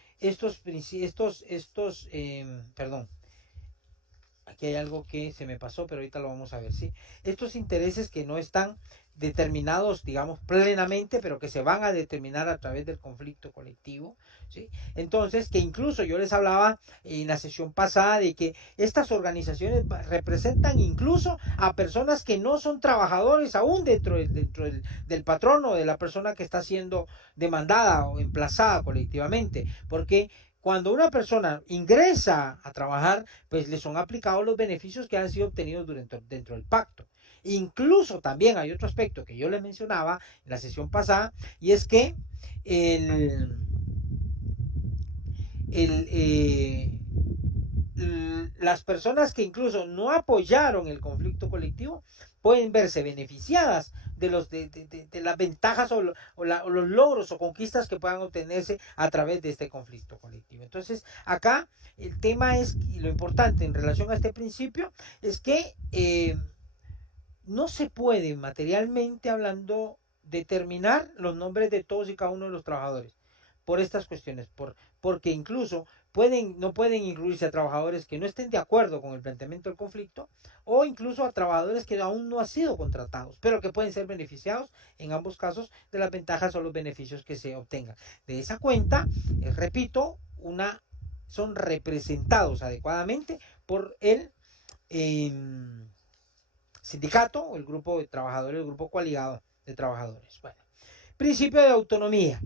Perdón, aquí hay algo que se me pasó, pero ahorita lo vamos a ver, ¿sí? Estos intereses que no están determinados, digamos, plenamente, pero que se van a determinar a través del conflicto colectivo, ¿sí? Entonces, que incluso yo les hablaba en la sesión pasada de que estas organizaciones representan incluso a personas que no son trabajadores aún del patrón, o de la persona que está siendo demandada o emplazada colectivamente, porque cuando una persona ingresa a trabajar, pues le son aplicados los beneficios que han sido obtenidos dentro del pacto. Incluso también hay otro aspecto que yo les mencionaba en la sesión pasada, y es que el, el, las personas que incluso no apoyaron el conflicto colectivo pueden verse beneficiadas de las ventajas, o los logros o conquistas que puedan obtenerse a través de este conflicto colectivo. Entonces, acá el tema es, y lo importante en relación a este principio, es que no se puede, materialmente hablando, determinar los nombres de todos y cada uno de los trabajadores por estas cuestiones, porque incluso no pueden incluirse a trabajadores que no estén de acuerdo con el planteamiento del conflicto, o incluso a trabajadores que aún no han sido contratados, pero que pueden ser beneficiados en ambos casos de las ventajas o los beneficios que se obtengan. De esa cuenta, repito, son representados adecuadamente por el sindicato, o el grupo de trabajadores, el grupo coaligado de trabajadores. Bueno, principio de autonomía.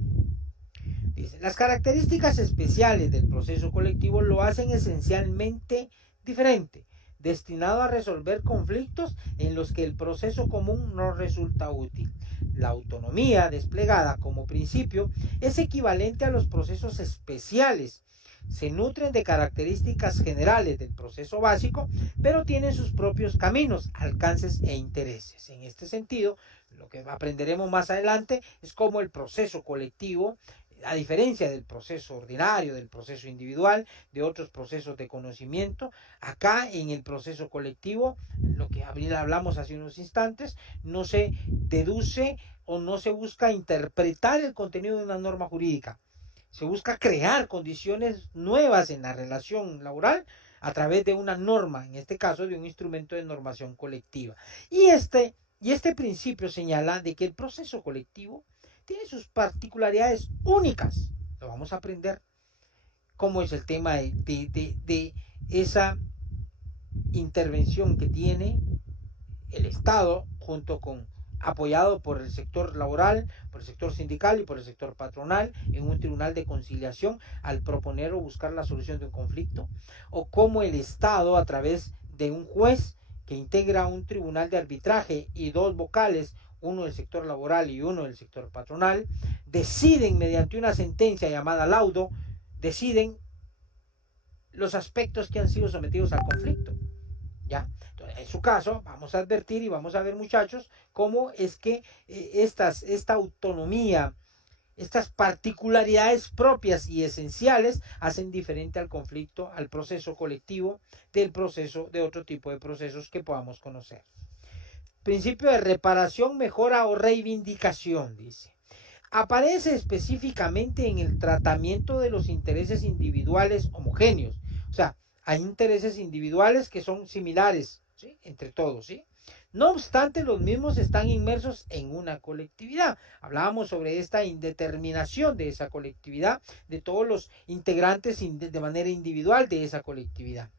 Dice, las características especiales del proceso colectivo lo hacen esencialmente diferente, destinado a resolver conflictos en los que el proceso común no resulta útil. La autonomía desplegada como principio es equivalente a los procesos especiales. Se nutren de características generales del proceso básico, pero tienen sus propios caminos, alcances e intereses. En este sentido, lo que aprenderemos más adelante es cómo el proceso colectivo, a diferencia del proceso ordinario, del proceso individual, de otros procesos de conocimiento, acá en el proceso colectivo, lo que hablamos hace unos instantes, no se deduce o no se busca interpretar el contenido de una norma jurídica. Se busca crear condiciones nuevas en la relación laboral a través de una norma, en este caso de un instrumento de normación colectiva. Y este principio señala de que el proceso colectivo tiene sus particularidades únicas. Lo vamos a aprender, cómo es el tema de esa intervención que tiene el Estado junto con apoyado por el sector laboral, por el sector sindical y por el sector patronal en un tribunal de conciliación al proponer o buscar la solución de un conflicto, o cómo el Estado a través de un juez que integra un tribunal de arbitraje y dos vocales, uno del sector laboral y uno del sector patronal, deciden mediante una sentencia llamada laudo, deciden los aspectos que han sido sometidos al conflicto. ¿Ya? Entonces, en su caso, vamos a advertir y vamos a ver, muchachos, cómo es que esta autonomía, estas particularidades propias y esenciales hacen diferente al conflicto, al proceso colectivo, del proceso de otro tipo de procesos que podamos conocer. Principio de reparación, mejora o reivindicación, dice. Aparece específicamente en el tratamiento de los intereses individuales homogéneos. O sea, hay intereses individuales que son similares, ¿sí?, entre todos, ¿sí? No obstante, los mismos están inmersos en una colectividad. Hablábamos sobre esta indeterminación de esa colectividad, de todos los integrantes de manera individual de esa colectividad.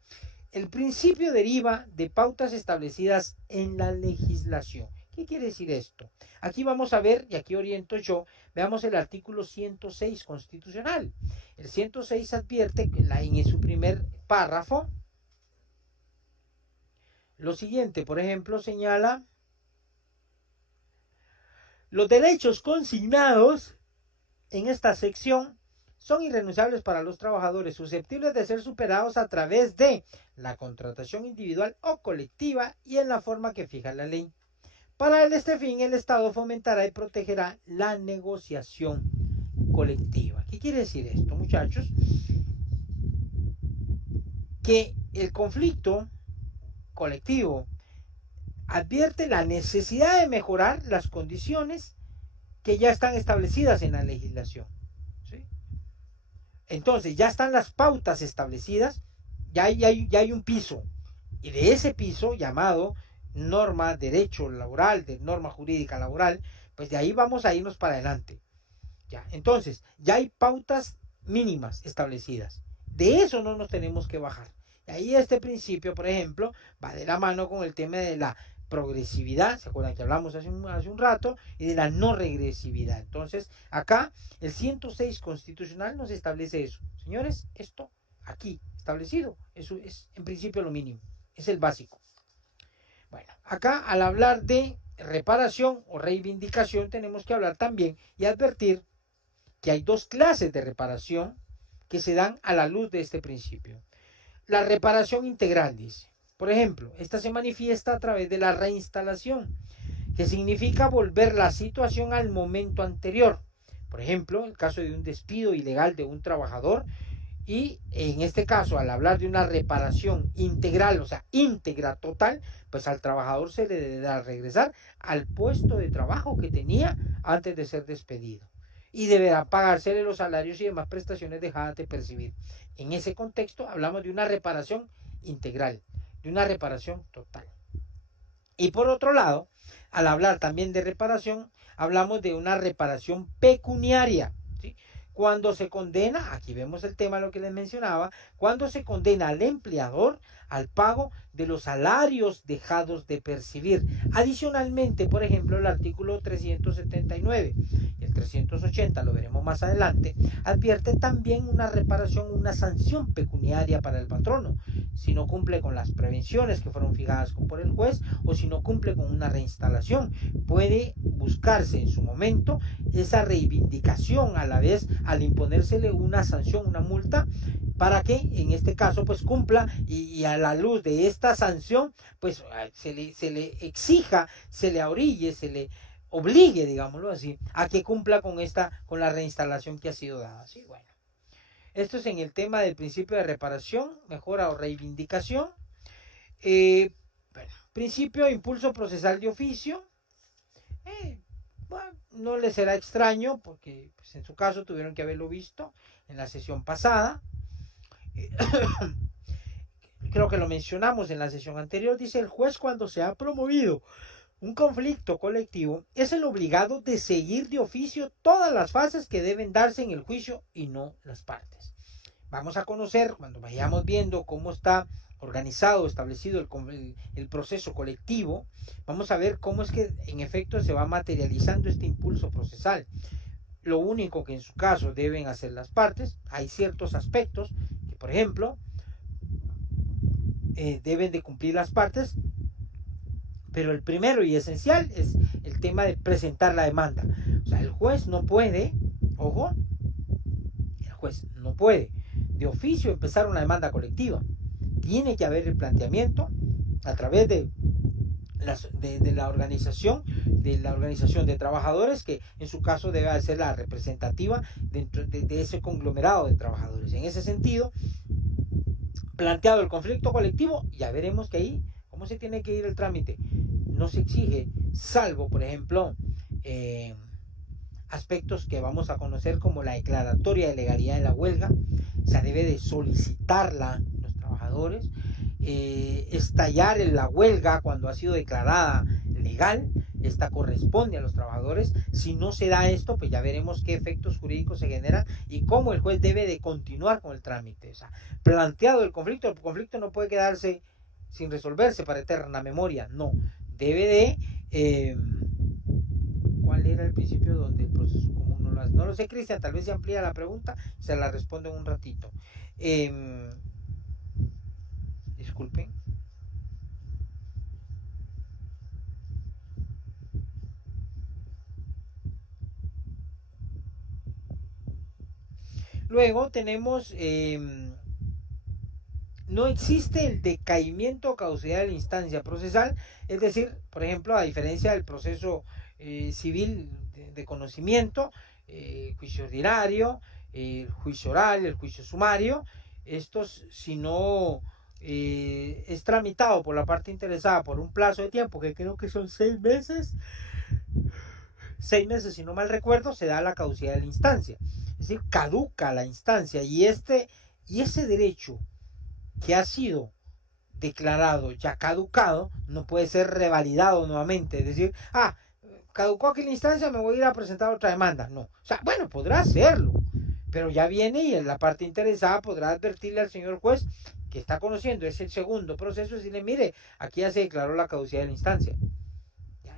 El principio deriva de pautas establecidas en la legislación. ¿Qué quiere decir esto? Aquí vamos a ver, y aquí oriento yo, veamos el artículo 106 constitucional. El 106 advierte en su primer párrafo lo siguiente, por ejemplo, señala: los derechos consignados en esta sección son irrenunciables para los trabajadores, susceptibles de ser superados a través de la contratación individual o colectiva y en la forma que fija la ley. Para este fin, el Estado fomentará y protegerá la negociación colectiva. ¿Qué quiere decir esto, muchachos? Que el conflicto colectivo advierte la necesidad de mejorar las condiciones que ya están establecidas en la legislación. ¿Sí? Entonces, ya están las pautas establecidas, ya hay un piso, y de ese piso llamado norma, derecho laboral, de norma jurídica laboral, pues de ahí vamos a irnos para adelante. ¿Ya? Entonces, ya hay pautas mínimas establecidas. De eso no nos tenemos que bajar. Y ahí este principio, por ejemplo, va de la mano con el tema de la progresividad, ¿se acuerdan que hablamos hace un rato? Y de la no regresividad. Entonces, acá el 106 constitucional nos establece eso. Señores, esto aquí establecido, eso es en principio lo mínimo, es el básico. Bueno, acá al hablar de reparación o reivindicación tenemos que hablar también y advertir que hay dos clases de reparación que se dan a la luz de este principio. La reparación integral, dice. Por ejemplo, esta se manifiesta a través de la reinstalación, que significa volver la situación al momento anterior. Por ejemplo, el caso de un despido ilegal de un trabajador, y en este caso, al hablar de una reparación integral, o sea, íntegra, total, pues al trabajador se le deberá regresar al puesto de trabajo que tenía antes de ser despedido. Y deberá pagársele los salarios y demás prestaciones dejadas de percibir. En ese contexto hablamos de una reparación integral, de una reparación total. Y por otro lado, al hablar también de reparación, hablamos de una reparación pecuniaria, ¿sí?, Cuando se condena, aquí vemos el tema, lo que les mencionaba, cuando se condena al empleador al pago de los salarios dejados de percibir. Adicionalmente, por ejemplo, el artículo 379 y el 380, lo veremos más adelante, advierte también una reparación, una sanción pecuniaria para el patrono, si no cumple con las prevenciones que fueron fijadas por el juez o si no cumple con una reinstalación. Puede buscarse en su momento esa reivindicación a la vez al imponérsele una sanción, una multa, para que en este caso pues cumpla y a la luz de esta sanción pues se le exija, se le orille, se le obligue, digámoslo así, a que cumpla con la reinstalación que ha sido dada. Sí, bueno. Esto es en el tema del principio de reparación, mejora o reivindicación. Bueno, principio de impulso procesal de oficio. Bueno, no les será extraño porque pues, en su caso tuvieron que haberlo visto en la sesión pasada. Creo que lo mencionamos en la sesión anterior. Dice: el juez, cuando se ha promovido un conflicto colectivo, es el obligado de seguir de oficio todas las fases que deben darse en el juicio y no las partes. Vamos a conocer, cuando vayamos viendo cómo está organizado, establecido el proceso colectivo, vamos a ver cómo es que en efecto se va materializando este impulso procesal. Lo único que en su caso deben hacer las partes, hay ciertos aspectos que, por ejemplo, deben de cumplir las partes, pero el primero y esencial es el tema de presentar la demanda. O sea, el juez no puede, ojo, el juez no puede de oficio empezar una demanda colectiva. Tiene que haber el planteamiento a través de la organización de trabajadores, que en su caso debe ser la representativa dentro de ese conglomerado de trabajadores. En ese sentido, planteado el conflicto colectivo, ya veremos que ahí cómo se tiene que ir el trámite. No se exige, salvo por ejemplo aspectos que vamos a conocer como la declaratoria de legalidad de la huelga. O sea, debe de solicitarla los trabajadores, estallar en la huelga cuando ha sido declarada legal. Esta corresponde a los trabajadores. Si no se da esto, pues ya veremos qué efectos jurídicos se generan y cómo el juez debe de continuar con el trámite. O sea, planteado el conflicto no puede quedarse sin resolverse para eterna memoria. No, debe de... ¿Cuál era el principio donde el proceso común no lo hace? No lo sé, Cristian, tal vez se amplía la pregunta, se la respondo en un ratito. Disculpen. Luego tenemos, no existe el decaimiento o caducidad de la instancia procesal, es decir, por ejemplo, a diferencia del proceso civil de conocimiento, juicio ordinario, el juicio oral, el juicio sumario, estos, si no es tramitado por la parte interesada por un plazo de tiempo, que creo que son 6 meses, 6 meses si no mal recuerdo, se da la caducidad de la instancia. Es decir, caduca la instancia y ese derecho que ha sido declarado ya caducado no puede ser revalidado nuevamente. Es decir, caducó aquí la instancia, me voy a ir a presentar otra demanda. No, o sea, bueno, podrá hacerlo, pero ya viene y en la parte interesada podrá advertirle al señor juez que está conociendo ese segundo proceso y decirle: mire, aquí ya se declaró la caducidad de la instancia.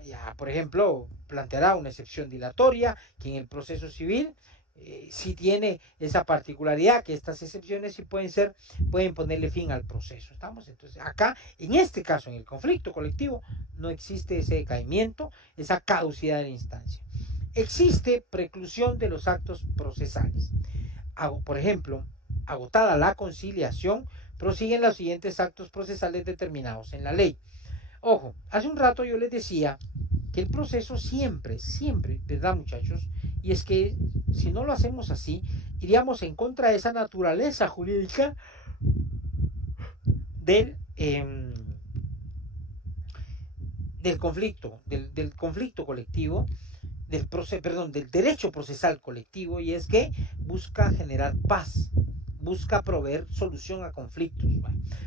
Ya, por ejemplo, planteará una excepción dilatoria que en el proceso civil sí tiene esa particularidad, que estas excepciones sí pueden ponerle fin al proceso. ¿Estamos? Entonces, acá, en este caso, en el conflicto colectivo, no existe ese decaimiento, esa caducidad de la instancia. Existe preclusión de los actos procesales. Por ejemplo, agotada la conciliación, prosiguen los siguientes actos procesales determinados en la ley. Ojo, hace un rato yo les decía que el proceso siempre, ¿verdad, muchachos? Y es que si no lo hacemos así, iríamos en contra de esa naturaleza jurídica del conflicto, del conflicto colectivo, del derecho procesal colectivo, y es que busca generar paz, busca proveer solución a conflictos.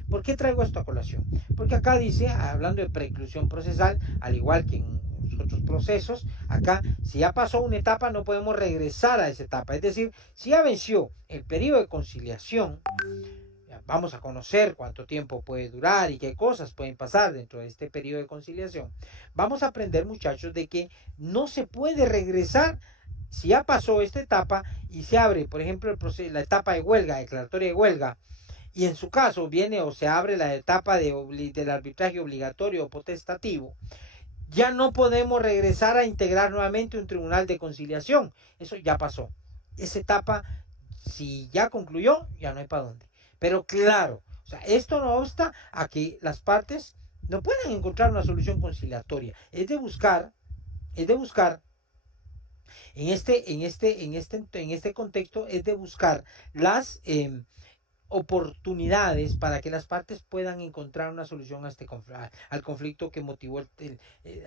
¿Por qué traigo esto a colación? Porque acá dice, hablando de preclusión procesal, al igual que en otros procesos. Acá, si ya pasó una etapa, no podemos regresar a esa etapa. Es decir, si ya venció el periodo de conciliación, vamos a conocer cuánto tiempo puede durar y qué cosas pueden pasar dentro de este periodo de conciliación. Vamos a aprender, muchachos, de que no se puede regresar si ya pasó esta etapa y se abre, por ejemplo, la etapa de huelga, declaratoria de huelga, y en su caso viene o se abre la etapa del arbitraje obligatorio o potestativo, ya no podemos regresar a integrar nuevamente un tribunal de conciliación. Eso ya pasó. Esa etapa, si ya concluyó, ya no hay para dónde. Pero claro, o sea, esto no obsta a que las partes no puedan encontrar una solución conciliatoria. Es de buscar en este contexto, es de buscar las oportunidades para que las partes puedan encontrar una solución a al conflicto que motivó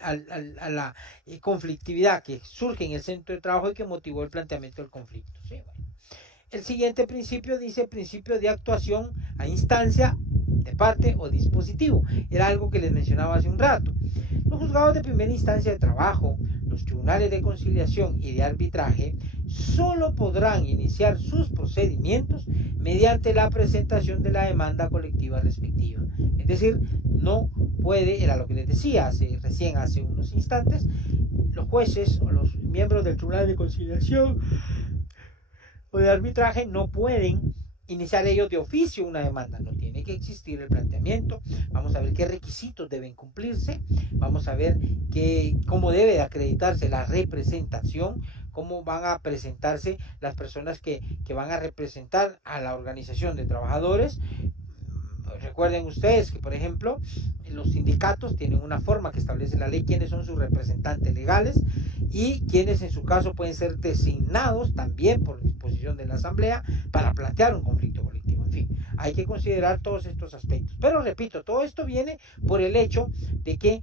a la conflictividad que surge en el centro de trabajo y que motivó el planteamiento del conflicto. ¿Sí? Bueno. El siguiente principio dice principio de actuación a instancia de parte o dispositivo. Era algo que les mencionaba hace un rato. Los juzgados de primera instancia de trabajo, los tribunales de conciliación y de arbitraje solo podrán iniciar sus procedimientos mediante la presentación de la demanda colectiva respectiva. Es decir, no puede, era lo que les decía recién hace unos instantes, los jueces o los miembros del tribunal de conciliación o de arbitraje no pueden iniciar ellos de oficio una demanda. No tiene que existir el planteamiento. Vamos a ver qué requisitos deben cumplirse. Vamos a ver cómo debe de acreditarse la representación, cómo van a presentarse las personas que van a representar a la organización de trabajadores. Recuerden ustedes que, por ejemplo, los sindicatos tienen una forma que establece la ley, quiénes son sus representantes legales y quienes en su caso pueden ser designados también por disposición de la asamblea para plantear un conflicto colectivo. En fin, hay que considerar todos estos aspectos. Pero repito, todo esto viene por el hecho de que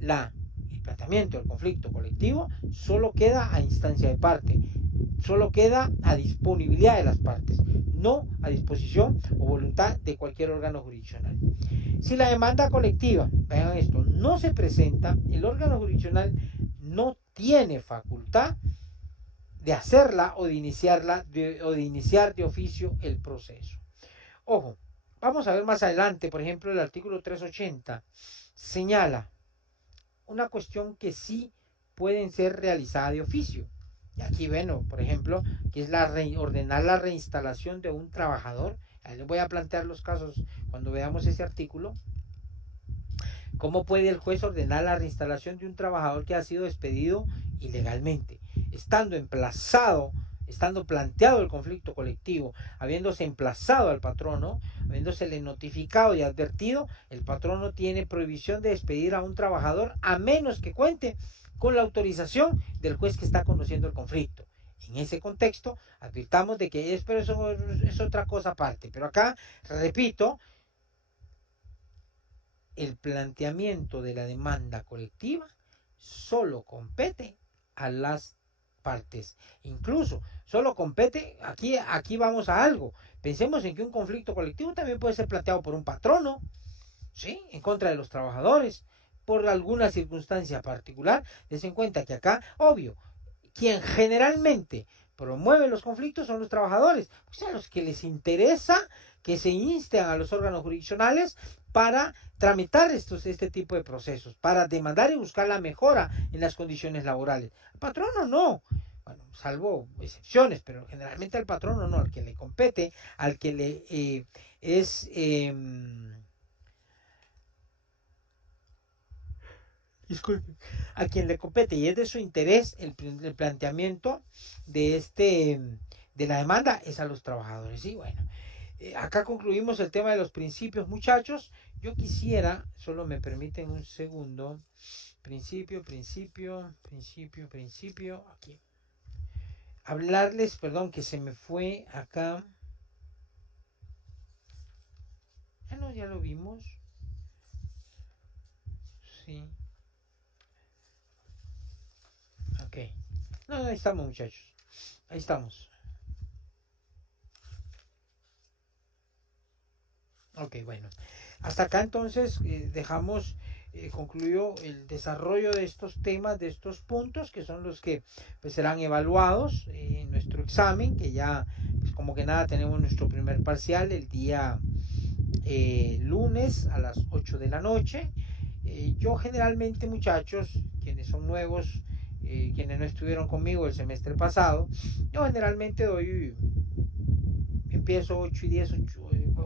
el planteamiento del conflicto colectivo solo queda a instancia de parte, solo queda a disponibilidad de las partes, no a disposición o voluntad de cualquier órgano jurisdiccional. Si la demanda colectiva, vean esto, no se presenta, el órgano jurisdiccional no tiene facultad de hacerla o de iniciarla o de iniciar de oficio el proceso. Ojo, vamos a ver más adelante, por ejemplo, el artículo 380 señala una cuestión que sí pueden ser realizada de oficio. Y aquí, bueno, por ejemplo, que es ordenar la reinstalación de un trabajador. Ahí les voy a plantear los casos cuando veamos ese artículo. ¿Cómo puede el juez ordenar la reinstalación de un trabajador que ha sido despedido ilegalmente? Estando planteado el conflicto colectivo, habiéndose emplazado al patrono, habiéndosele notificado y advertido, el patrono tiene prohibición de despedir a un trabajador a menos que cuente con la autorización del juez que está conociendo el conflicto. En ese contexto, advirtamos de que pero eso es otra cosa aparte. Pero acá, repito, el planteamiento de la demanda colectiva solo compete a las partes. Incluso solo compete, aquí vamos a algo. Pensemos en que un conflicto colectivo también puede ser planteado por un patrono, ¿sí? En contra de los trabajadores, por alguna circunstancia particular. Des en cuenta que acá, obvio, quien generalmente promueve los conflictos son los trabajadores, o sea, los que les interesa que se insten a los órganos jurisdiccionales para tramitar este tipo de procesos, para demandar y buscar la mejora en las condiciones laborales. El patrono no, bueno, salvo excepciones, pero generalmente al patrono no, al que le compete, al que le disculpe, a quien le compete y es de su interés el planteamiento de la demanda es a los trabajadores. Y bueno, acá concluimos el tema de los principios, muchachos. Yo quisiera, solo me permiten un segundo, principio, aquí. Hablarles, perdón, que se me fue acá. No, ya lo vimos. Sí. Ok. No, ahí estamos, muchachos. Ahí estamos. Ok, bueno. Hasta acá entonces dejamos, concluyo el desarrollo de estos temas, de estos puntos, que son los que pues, serán evaluados en nuestro examen, que ya, pues, como que nada, tenemos nuestro primer parcial el día lunes a las 8 de la noche. Yo generalmente, muchachos, quienes son nuevos, quienes no estuvieron conmigo el semestre pasado, yo generalmente doy, empiezo 8 y 10,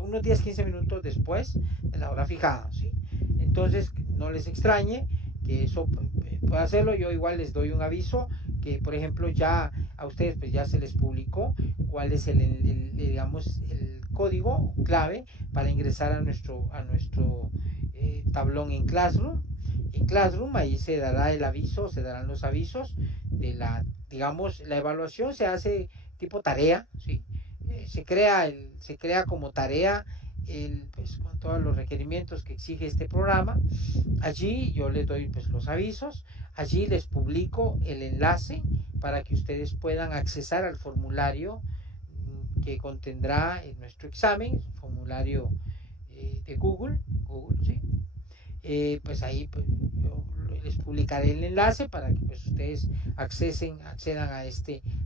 unos 10, 15 minutos después de la hora fijada, ¿sí? Entonces, no les extrañe que eso pueda hacerlo. Yo igual les doy un aviso que, por ejemplo, ya a ustedes pues ya se les publicó cuál es digamos, el código clave para ingresar a nuestro tablón en Classroom. En Classroom ahí se dará el aviso, se darán los avisos de digamos, la evaluación se hace tipo tarea, ¿sí? Se crea como tarea pues, con todos los requerimientos que exige este programa. Allí yo les doy pues, los avisos, allí les publico el enlace para que ustedes puedan accesar al formulario que contendrá en nuestro examen, formulario de Google, ¿sí? Pues ahí pues, yo les publicaré el enlace para que pues, ustedes accedan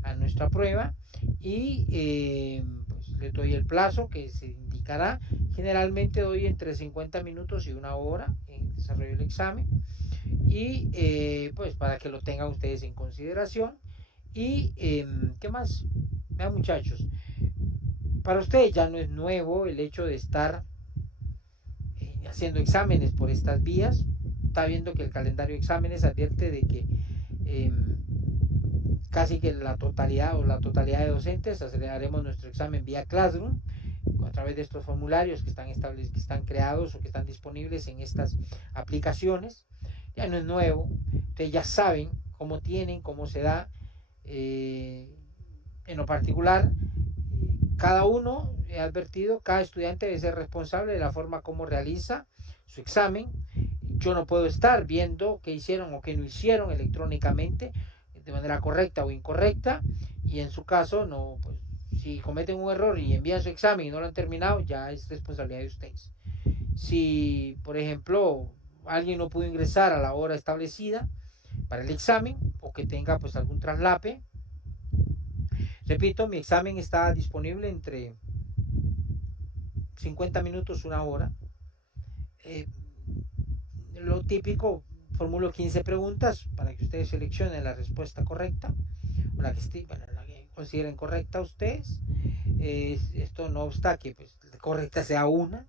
a nuestra prueba y pues, les doy el plazo que se indicará. Generalmente doy entre 50 minutos y una hora en el desarrollo del examen y pues para que lo tengan ustedes en consideración. Y ¿qué más? Vean, muchachos, para ustedes ya no es nuevo el hecho de estar haciendo exámenes por estas vías. Está viendo que el calendario de exámenes advierte de que eh, casi que la totalidad de docentes haremos nuestro examen vía Classroom a través de estos formularios que están creados o que están disponibles en estas aplicaciones. Ya no es nuevo, ustedes ya saben cómo se da. En lo particular, cada uno, he advertido, cada estudiante debe ser responsable de la forma como realiza su examen. Yo no puedo estar viendo qué hicieron o qué no hicieron electrónicamente de manera correcta o incorrecta, y en su caso, no, pues, si cometen un error y envían su examen y no lo han terminado, ya es responsabilidad de ustedes. Si, por ejemplo, alguien no pudo ingresar a la hora establecida para el examen o que tenga pues algún traslape, repito, mi examen está disponible entre 50 minutos, una hora. Eh, lo típico, formulo 15 preguntas para que ustedes seleccionen la respuesta correcta, o la que consideren correcta ustedes. Esto no obsta que pues, correcta sea una.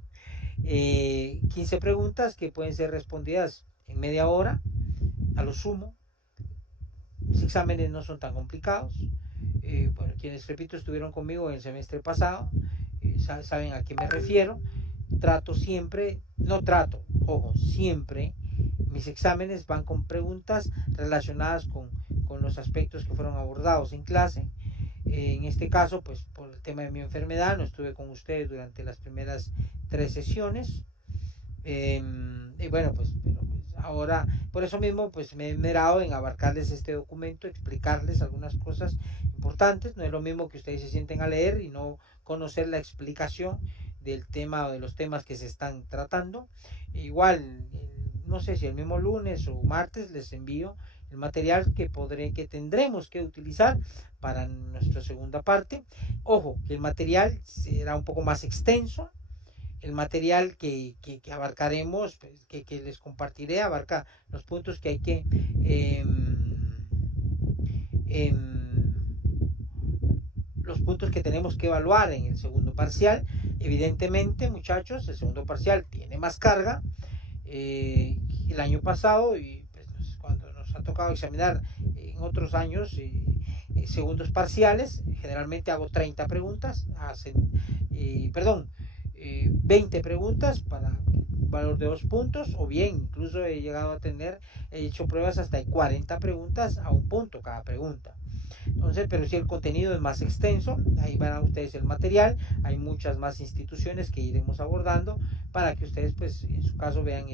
15 preguntas que pueden ser respondidas en media hora, a lo sumo. Los exámenes no son tan complicados. Bueno, quienes, repito, estuvieron conmigo en el semestre pasado, saben a qué me refiero. Trato siempre, no trato, ojo, siempre mis exámenes van con preguntas relacionadas con los aspectos que fueron abordados en clase. En este caso, pues por el tema de mi enfermedad, no estuve con ustedes durante las primeras 3 sesiones. Y bueno, pero pues ahora, por eso mismo, pues me he esmerado en abarcarles este documento, explicarles algunas cosas importantes. No es lo mismo que ustedes se sienten a leer y no conocer la explicación del tema o de los temas que se están tratando. Igual, no sé si el mismo lunes o martes les envío el material que tendremos que utilizar para nuestra segunda parte. Ojo, que el material será un poco más extenso. El material que abarcaremos, pues, que les compartiré, abarca los puntos que hay que eh, eh, los puntos que tenemos que evaluar en el segundo parcial. Evidentemente, muchachos, el segundo parcial tiene más carga. El año pasado, y pues, cuando nos ha tocado examinar en otros años segundos parciales, generalmente hago 30 preguntas, 20 preguntas para un valor de 2 puntos, o bien incluso he hecho pruebas hasta de 40 preguntas a un punto cada pregunta. Entonces, pero si el contenido es más extenso, ahí verán ustedes el material, hay muchas más instituciones que iremos abordando para que ustedes, pues, en su caso vean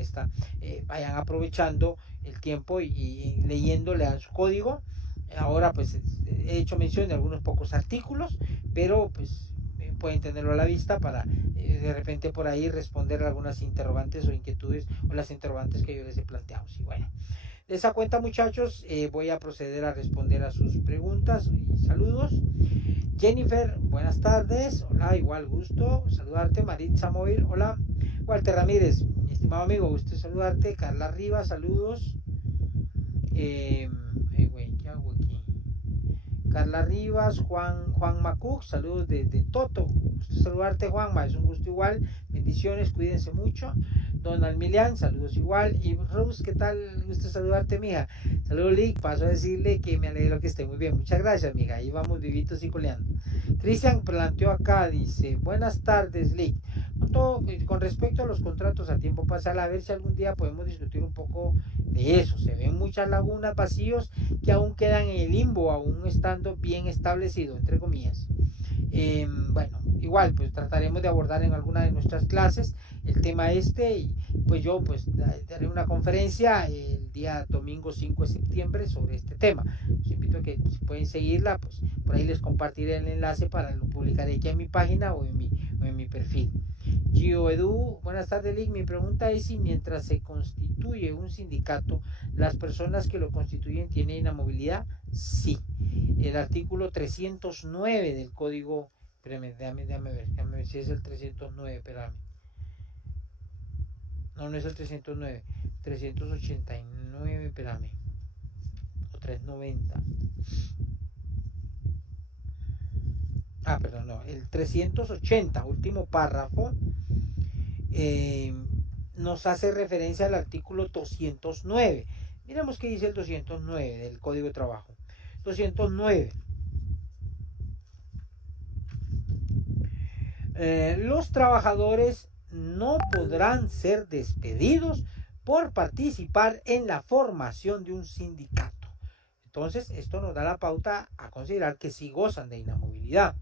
vayan aprovechando el tiempo y leyendo, lean su código. Ahora, pues, he hecho mención de algunos pocos artículos, pero, pues, pueden tenerlo a la vista para de repente por ahí responder algunas interrogantes o inquietudes o las interrogantes que yo les he planteado. Sí, bueno, de esa cuenta, muchachos, voy a proceder a responder a sus preguntas y saludos. Jennifer, buenas tardes. Hola, igual gusto saludarte. Maritza Moir, hola. Walter Ramírez, mi estimado amigo, gusto saludarte. Carla Rivas, saludos. ¿Qué hago aquí? Carla Rivas, Juan Macuc, saludos desde Toto. Gusto saludarte, Juanma, es un gusto igual. Bendiciones, cuídense mucho. Donald Milian, saludos igual. Y Rose, ¿qué tal? Gusto saludarte, mija. Saludos, Lick. Paso a decirle que me alegro que esté muy bien. Muchas gracias, mija. Ahí vamos vivitos y coleando. Cristian planteó acá, dice, buenas tardes, Lick. Con respecto a los contratos a tiempo parcial, a ver si algún día podemos discutir un poco de eso. Se ven muchas lagunas, vacíos que aún quedan en el limbo, aún estando bien establecido, entre comillas. Bueno, igual pues trataremos de abordar en alguna de nuestras clases el tema y pues yo pues daré una conferencia el día domingo 5 de septiembre sobre este tema. Los invito a que si pueden seguirla, pues por ahí les compartiré el enlace para lo publicaré aquí en mi página o en mi perfil. Gio Edu, buenas tardes, Lick. Mi pregunta es si mientras se constituye un sindicato, las personas que lo constituyen tienen inamovilidad. Sí. El artículo 309 del código, espérame, déjame ver si es el 309, espérame. No es el 309, 389, espérame. O 390. Perdón, no, el 380, último párrafo, nos hace referencia al artículo 209. Miremos qué dice el 209 del Código de Trabajo. 209. Los trabajadores no podrán ser despedidos por participar en la formación de un sindicato. Entonces, esto nos da la pauta a considerar que sí gozan de inamovilidad.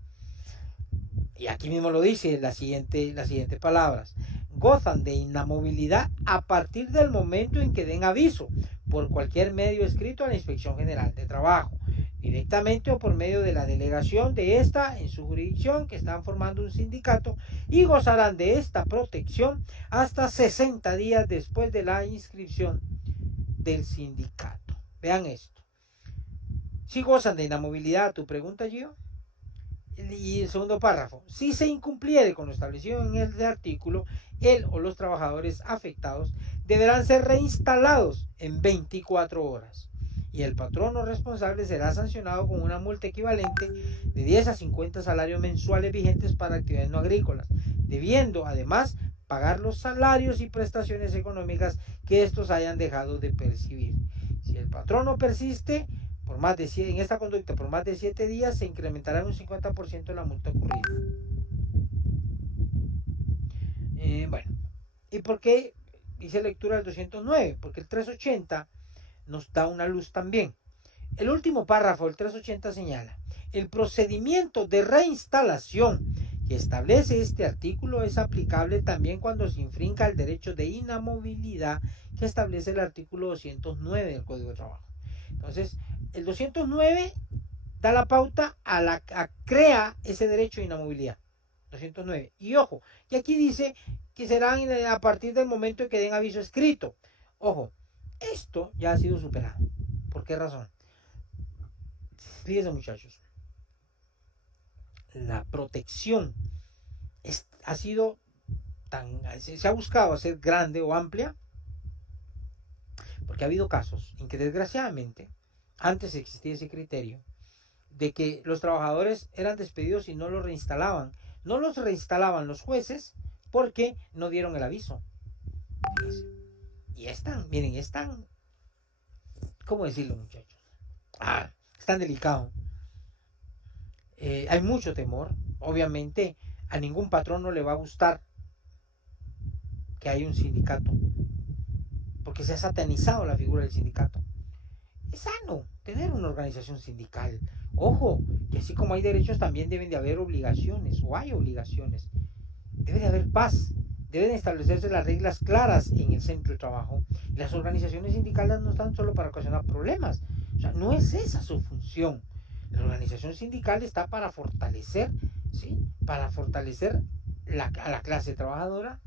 Y aquí mismo lo dice las siguientes palabras. Gozan de inamovilidad a partir del momento en que den aviso por cualquier medio escrito a la Inspección General de Trabajo, directamente o por medio de la delegación de esta en su jurisdicción que están formando un sindicato, y gozarán de esta protección hasta 60 días después de la inscripción del sindicato. Vean esto. Si gozan de inamovilidad, tu pregunta, Gio. Y el segundo párrafo, si se incumpliere con lo establecido en el artículo, él o los trabajadores afectados deberán ser reinstalados en 24 horas y el patrono responsable será sancionado con una multa equivalente de 10 a 50 salarios mensuales vigentes para actividades no agrícolas, debiendo además pagar los salarios y prestaciones económicas que estos hayan dejado de percibir. Si el patrono persiste en esta conducta por más de 7 días, se incrementará en un 50% la multa ocurrida. Bueno, ¿y por qué hice lectura del 209? Porque el 380 nos da una luz también. El último párrafo del 380 señala: el procedimiento de reinstalación que establece este artículo es aplicable también cuando se infrinja el derecho de inamovilidad que establece el artículo 209 del Código de Trabajo. Entonces, el 209 da la pauta a crea ese derecho de inamovilidad. 209. Y ojo, que aquí dice que serán a partir del momento en que den aviso escrito. Ojo, esto ya ha sido superado. ¿Por qué razón? Fíjense, muchachos. La protección se ha buscado hacer grande o amplia, porque ha habido casos en que desgraciadamente antes existía ese criterio de que los trabajadores eran despedidos y no los reinstalaban. No los reinstalaban los jueces porque no dieron el aviso. Y están, ¿cómo decirlo, muchachos? Es tan delicado. Hay mucho temor. Obviamente a ningún patrón no le va a gustar que haya un sindicato, porque se ha satanizado la figura del sindicato. Es sano tener una organización sindical. Ojo, que así como hay derechos, también deben de haber obligaciones, o hay obligaciones. Debe de haber paz, deben establecerse las reglas claras en el centro de trabajo. Y las organizaciones sindicales no están solo para ocasionar problemas. O sea, no es esa su función. La organización sindical está para fortalecer ¿sí? Para fortalecer a la clase trabajadora,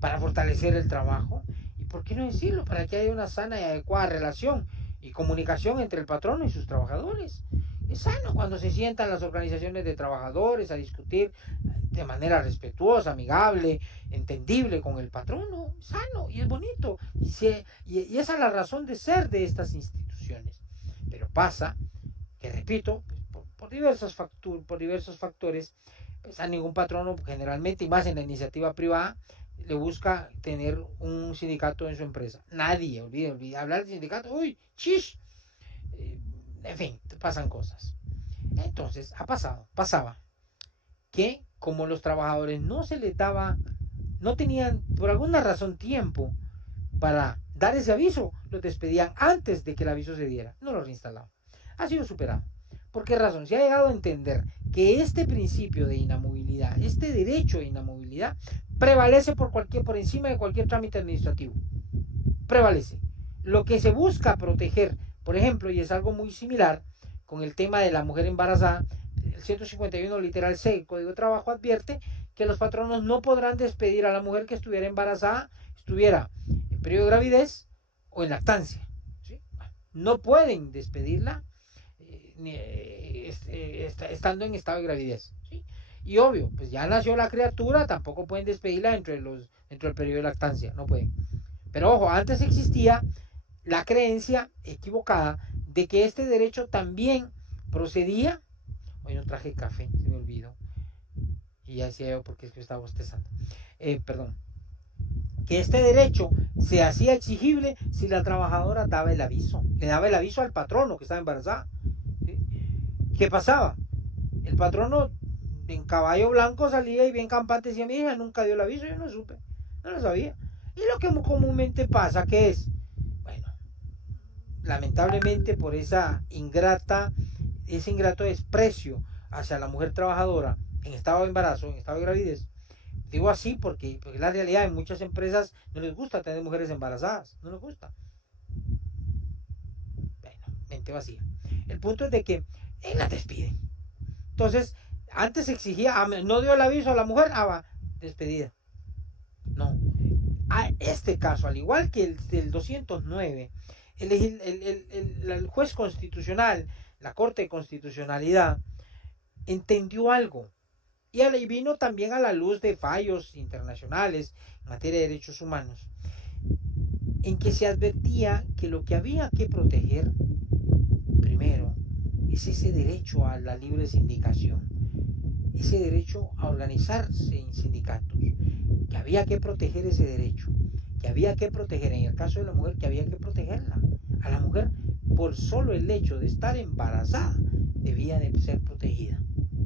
para fortalecer el trabajo y, ¿por qué no decirlo?, para que haya una sana y adecuada relación y comunicación entre el patrono y sus trabajadores. Es sano cuando se sientan las organizaciones de trabajadores a discutir de manera respetuosa, amigable, entendible con el patrono, sano y es bonito. Y esa es la razón de ser de estas instituciones. Pero pasa que, repito, por diversos factores, pues a ningún patrono generalmente, y más en la iniciativa privada, le busca tener un sindicato en su empresa. Nadie, olvide hablar de sindicato, uy, chish. En fin, pasan cosas. Entonces, pasaba que como los trabajadores no se les daba, no tenían por alguna razón tiempo para dar ese aviso, los despedían antes de que el aviso se diera, no lo reinstalaban. Ha sido superado. ¿Por qué razón? Se ha llegado a entender que este principio de inamovilidad, este derecho de inamovilidad, prevalece por encima de cualquier trámite administrativo. Prevalece. Lo que se busca proteger, por ejemplo, y es algo muy similar con el tema de la mujer embarazada, el 151 literal C del Código de Trabajo advierte que los patronos no podrán despedir a la mujer que estuviera embarazada, estuviera en periodo de gravidez o en lactancia, ¿sí? No pueden despedirla estando en estado de gravidez, ¿sí? Y obvio, pues ya nació la criatura, tampoco pueden despedirla dentro del periodo de lactancia, no pueden. Pero ojo, antes existía la creencia equivocada de que este derecho también procedía. Hoy no traje café, se me olvidó. Y ya decía yo porque es que estaba bostezando. Perdón. Que este derecho se hacía exigible si la trabajadora daba el aviso. Le daba el aviso al patrono que estaba embarazada, ¿sí? ¿Qué pasaba? El patrono en caballo blanco salía y bien campante decía: mi hija nunca dio el aviso, yo no supe, no lo sabía. Y lo que comúnmente pasa, que es, bueno, lamentablemente por ese ingrato desprecio hacia la mujer trabajadora en estado de embarazo, en estado de gravidez. Digo así porque la realidad, en muchas empresas no les gusta tener mujeres embarazadas, no les gusta. Bueno, mente vacía. El punto es de que la despiden. Entonces, antes exigía, no dio el aviso a la mujer, va, despedida. No. A este caso, al igual que el del 209, el juez constitucional, la Corte de Constitucionalidad, entendió algo. Y vino también a la luz de fallos internacionales en materia de derechos humanos, en que se advertía que lo que había que proteger primero es ese derecho a la libre sindicación, ese derecho a organizarse en sindicatos, que había que proteger ese derecho, que había que proteger, en el caso de la mujer, que había que protegerla. A la mujer, por solo el hecho de estar embarazada, debía de ser protegida.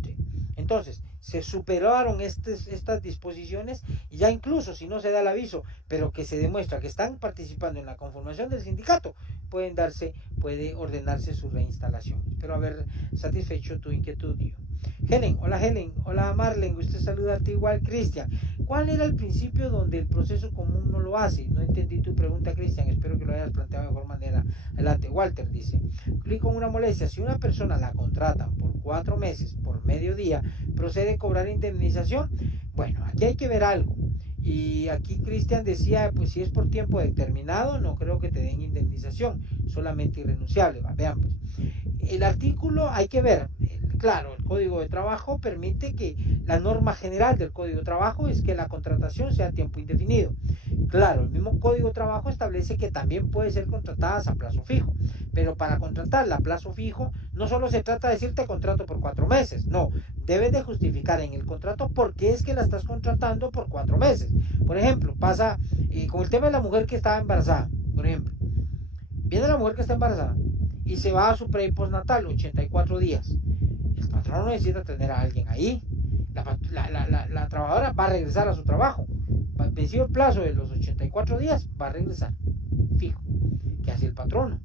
¿Sí? Entonces, se superaron estas disposiciones, y ya incluso si no se da el aviso, pero que se demuestra que están participando en la conformación del sindicato, puede ordenarse su reinstalación. Espero haber satisfecho tu inquietud. Helen, hola Marlene, usted saludarte igual, Cristian. ¿Cuál era el principio donde el proceso común no lo hace? No entendí tu pregunta, Cristian, espero que lo hayas planteado de mejor manera. Adelante. Walter dice: clic con una molestia, si una persona la contratan por 4 meses, por mediodía, ¿procede a cobrar indemnización? Bueno, aquí hay que ver algo. Y aquí Cristian decía, pues si es por tiempo determinado, no creo que te den indemnización, solamente irrenunciable. Vean, pues, el artículo hay que ver. Claro, el Código de Trabajo permite que la norma general del Código de Trabajo es que la contratación sea a tiempo indefinido. Claro, el mismo Código de Trabajo establece que también puede ser contratadas a plazo fijo, pero para contratarla a plazo fijo no solo se trata de decirte contrato por 4 meses, no, debes de justificar en el contrato por qué es que la estás contratando por 4 meses. Por ejemplo, pasa con el tema de la mujer que estaba embarazada, por ejemplo, viene la mujer que está embarazada y se va a su pre y postnatal, 84 días. El patrón no necesita tener a alguien ahí. La trabajadora va a regresar a su trabajo. Vencido el plazo de los 84 días, va a regresar. Fijo. ¿Qué hace el patrono?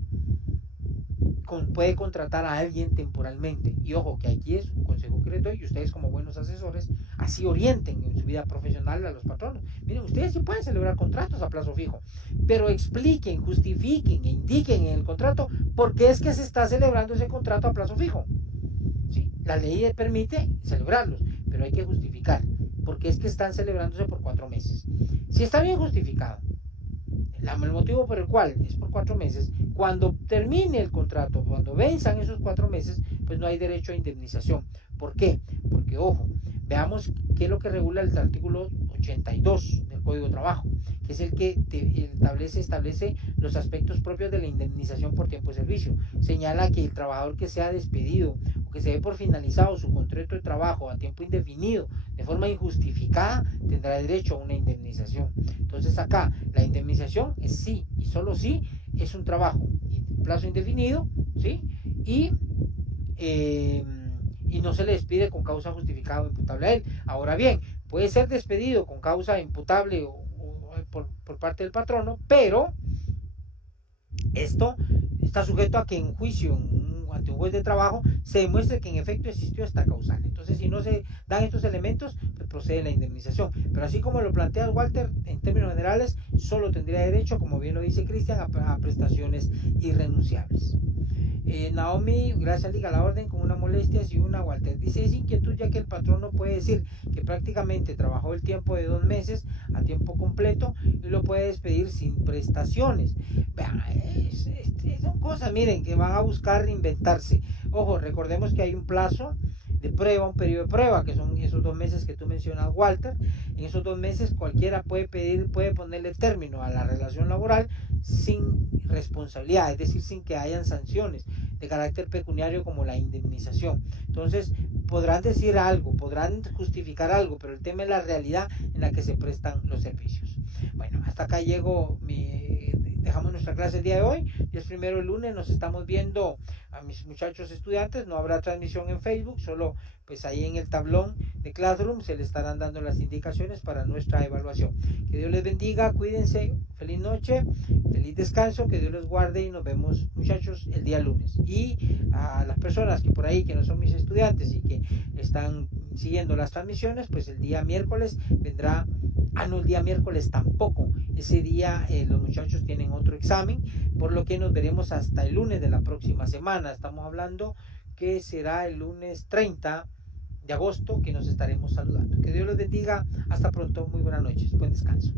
Puede contratar a alguien temporalmente. Y ojo, que aquí es un consejo que les doy, y ustedes como buenos asesores, así orienten en su vida profesional a los patronos. Miren, ustedes sí pueden celebrar contratos a plazo fijo, pero expliquen, justifiquen e indiquen en el contrato por qué es que se está celebrando ese contrato a plazo fijo. ¿Sí? La ley permite celebrarlos, pero hay que justificar, porque es que están celebrándose por 4 meses. Si está bien justificado, el motivo por el cual es por 4 meses, cuando termine el contrato, cuando venzan esos 4 meses, pues no hay derecho a indemnización. ¿Por qué? Porque, ojo, veamos qué es lo que regula el artículo 82 del Código de Trabajo, que es el que establece los aspectos propios de la indemnización por tiempo de servicio. Señala que el trabajador que sea despedido o que se dé por finalizado su contrato de trabajo a tiempo indefinido de forma injustificada tendrá derecho a una indemnización. Entonces acá la indemnización es sí y solo sí es un trabajo plazo indefinido, ¿sí? Eh, y no se le despide con causa justificada o imputable a él. Ahora bien, puede ser despedido con causa imputable o por parte del patrono, pero esto está sujeto a que en juicio, ante un juez de trabajo, se demuestre que en efecto existió esta causal. Entonces, si no se dan estos elementos, pues procede la indemnización. Pero así como lo plantea Walter, en términos generales, solo tendría derecho, como bien lo dice Cristian, a prestaciones irrenunciables. Naomi, gracias, liga la orden con una molestia y una Walter. Dice, es inquietud ya que el patrón no puede decir que prácticamente trabajó el tiempo de 2 meses a tiempo completo y lo puede despedir sin prestaciones. Vean, son cosas, miren, que van a buscar reinventarse. Ojo, recordemos que hay un plazo de prueba, un periodo de prueba, que son esos 2 meses que tú mencionas, Walter. En esos 2 meses cualquiera puede ponerle término a la relación laboral sin responsabilidad, es decir, sin que hayan sanciones de carácter pecuniario como la indemnización. Entonces, podrán decir algo, podrán justificar algo, pero el tema es la realidad en la que se prestan los servicios. Bueno, hasta acá dejamos nuestra clase el día de hoy. Dios primero, el lunes nos estamos viendo a mis muchachos estudiantes. No habrá transmisión en Facebook, solo pues ahí en el tablón de Classroom se les estarán dando las indicaciones para nuestra evaluación. Que Dios les bendiga, cuídense, feliz noche, feliz descanso, que Dios les guarde y nos vemos, muchachos, el día lunes. Y a las personas que por ahí que no son mis estudiantes y que están siguiendo las transmisiones, pues el día miércoles vendrá. No, el día miércoles tampoco. Ese día los muchachos tienen otro examen, por lo que nos veremos hasta el lunes de la próxima semana. Estamos hablando que será el lunes 30 de agosto que nos estaremos saludando. Que Dios los bendiga. Hasta pronto. Muy buenas noches. Buen descanso.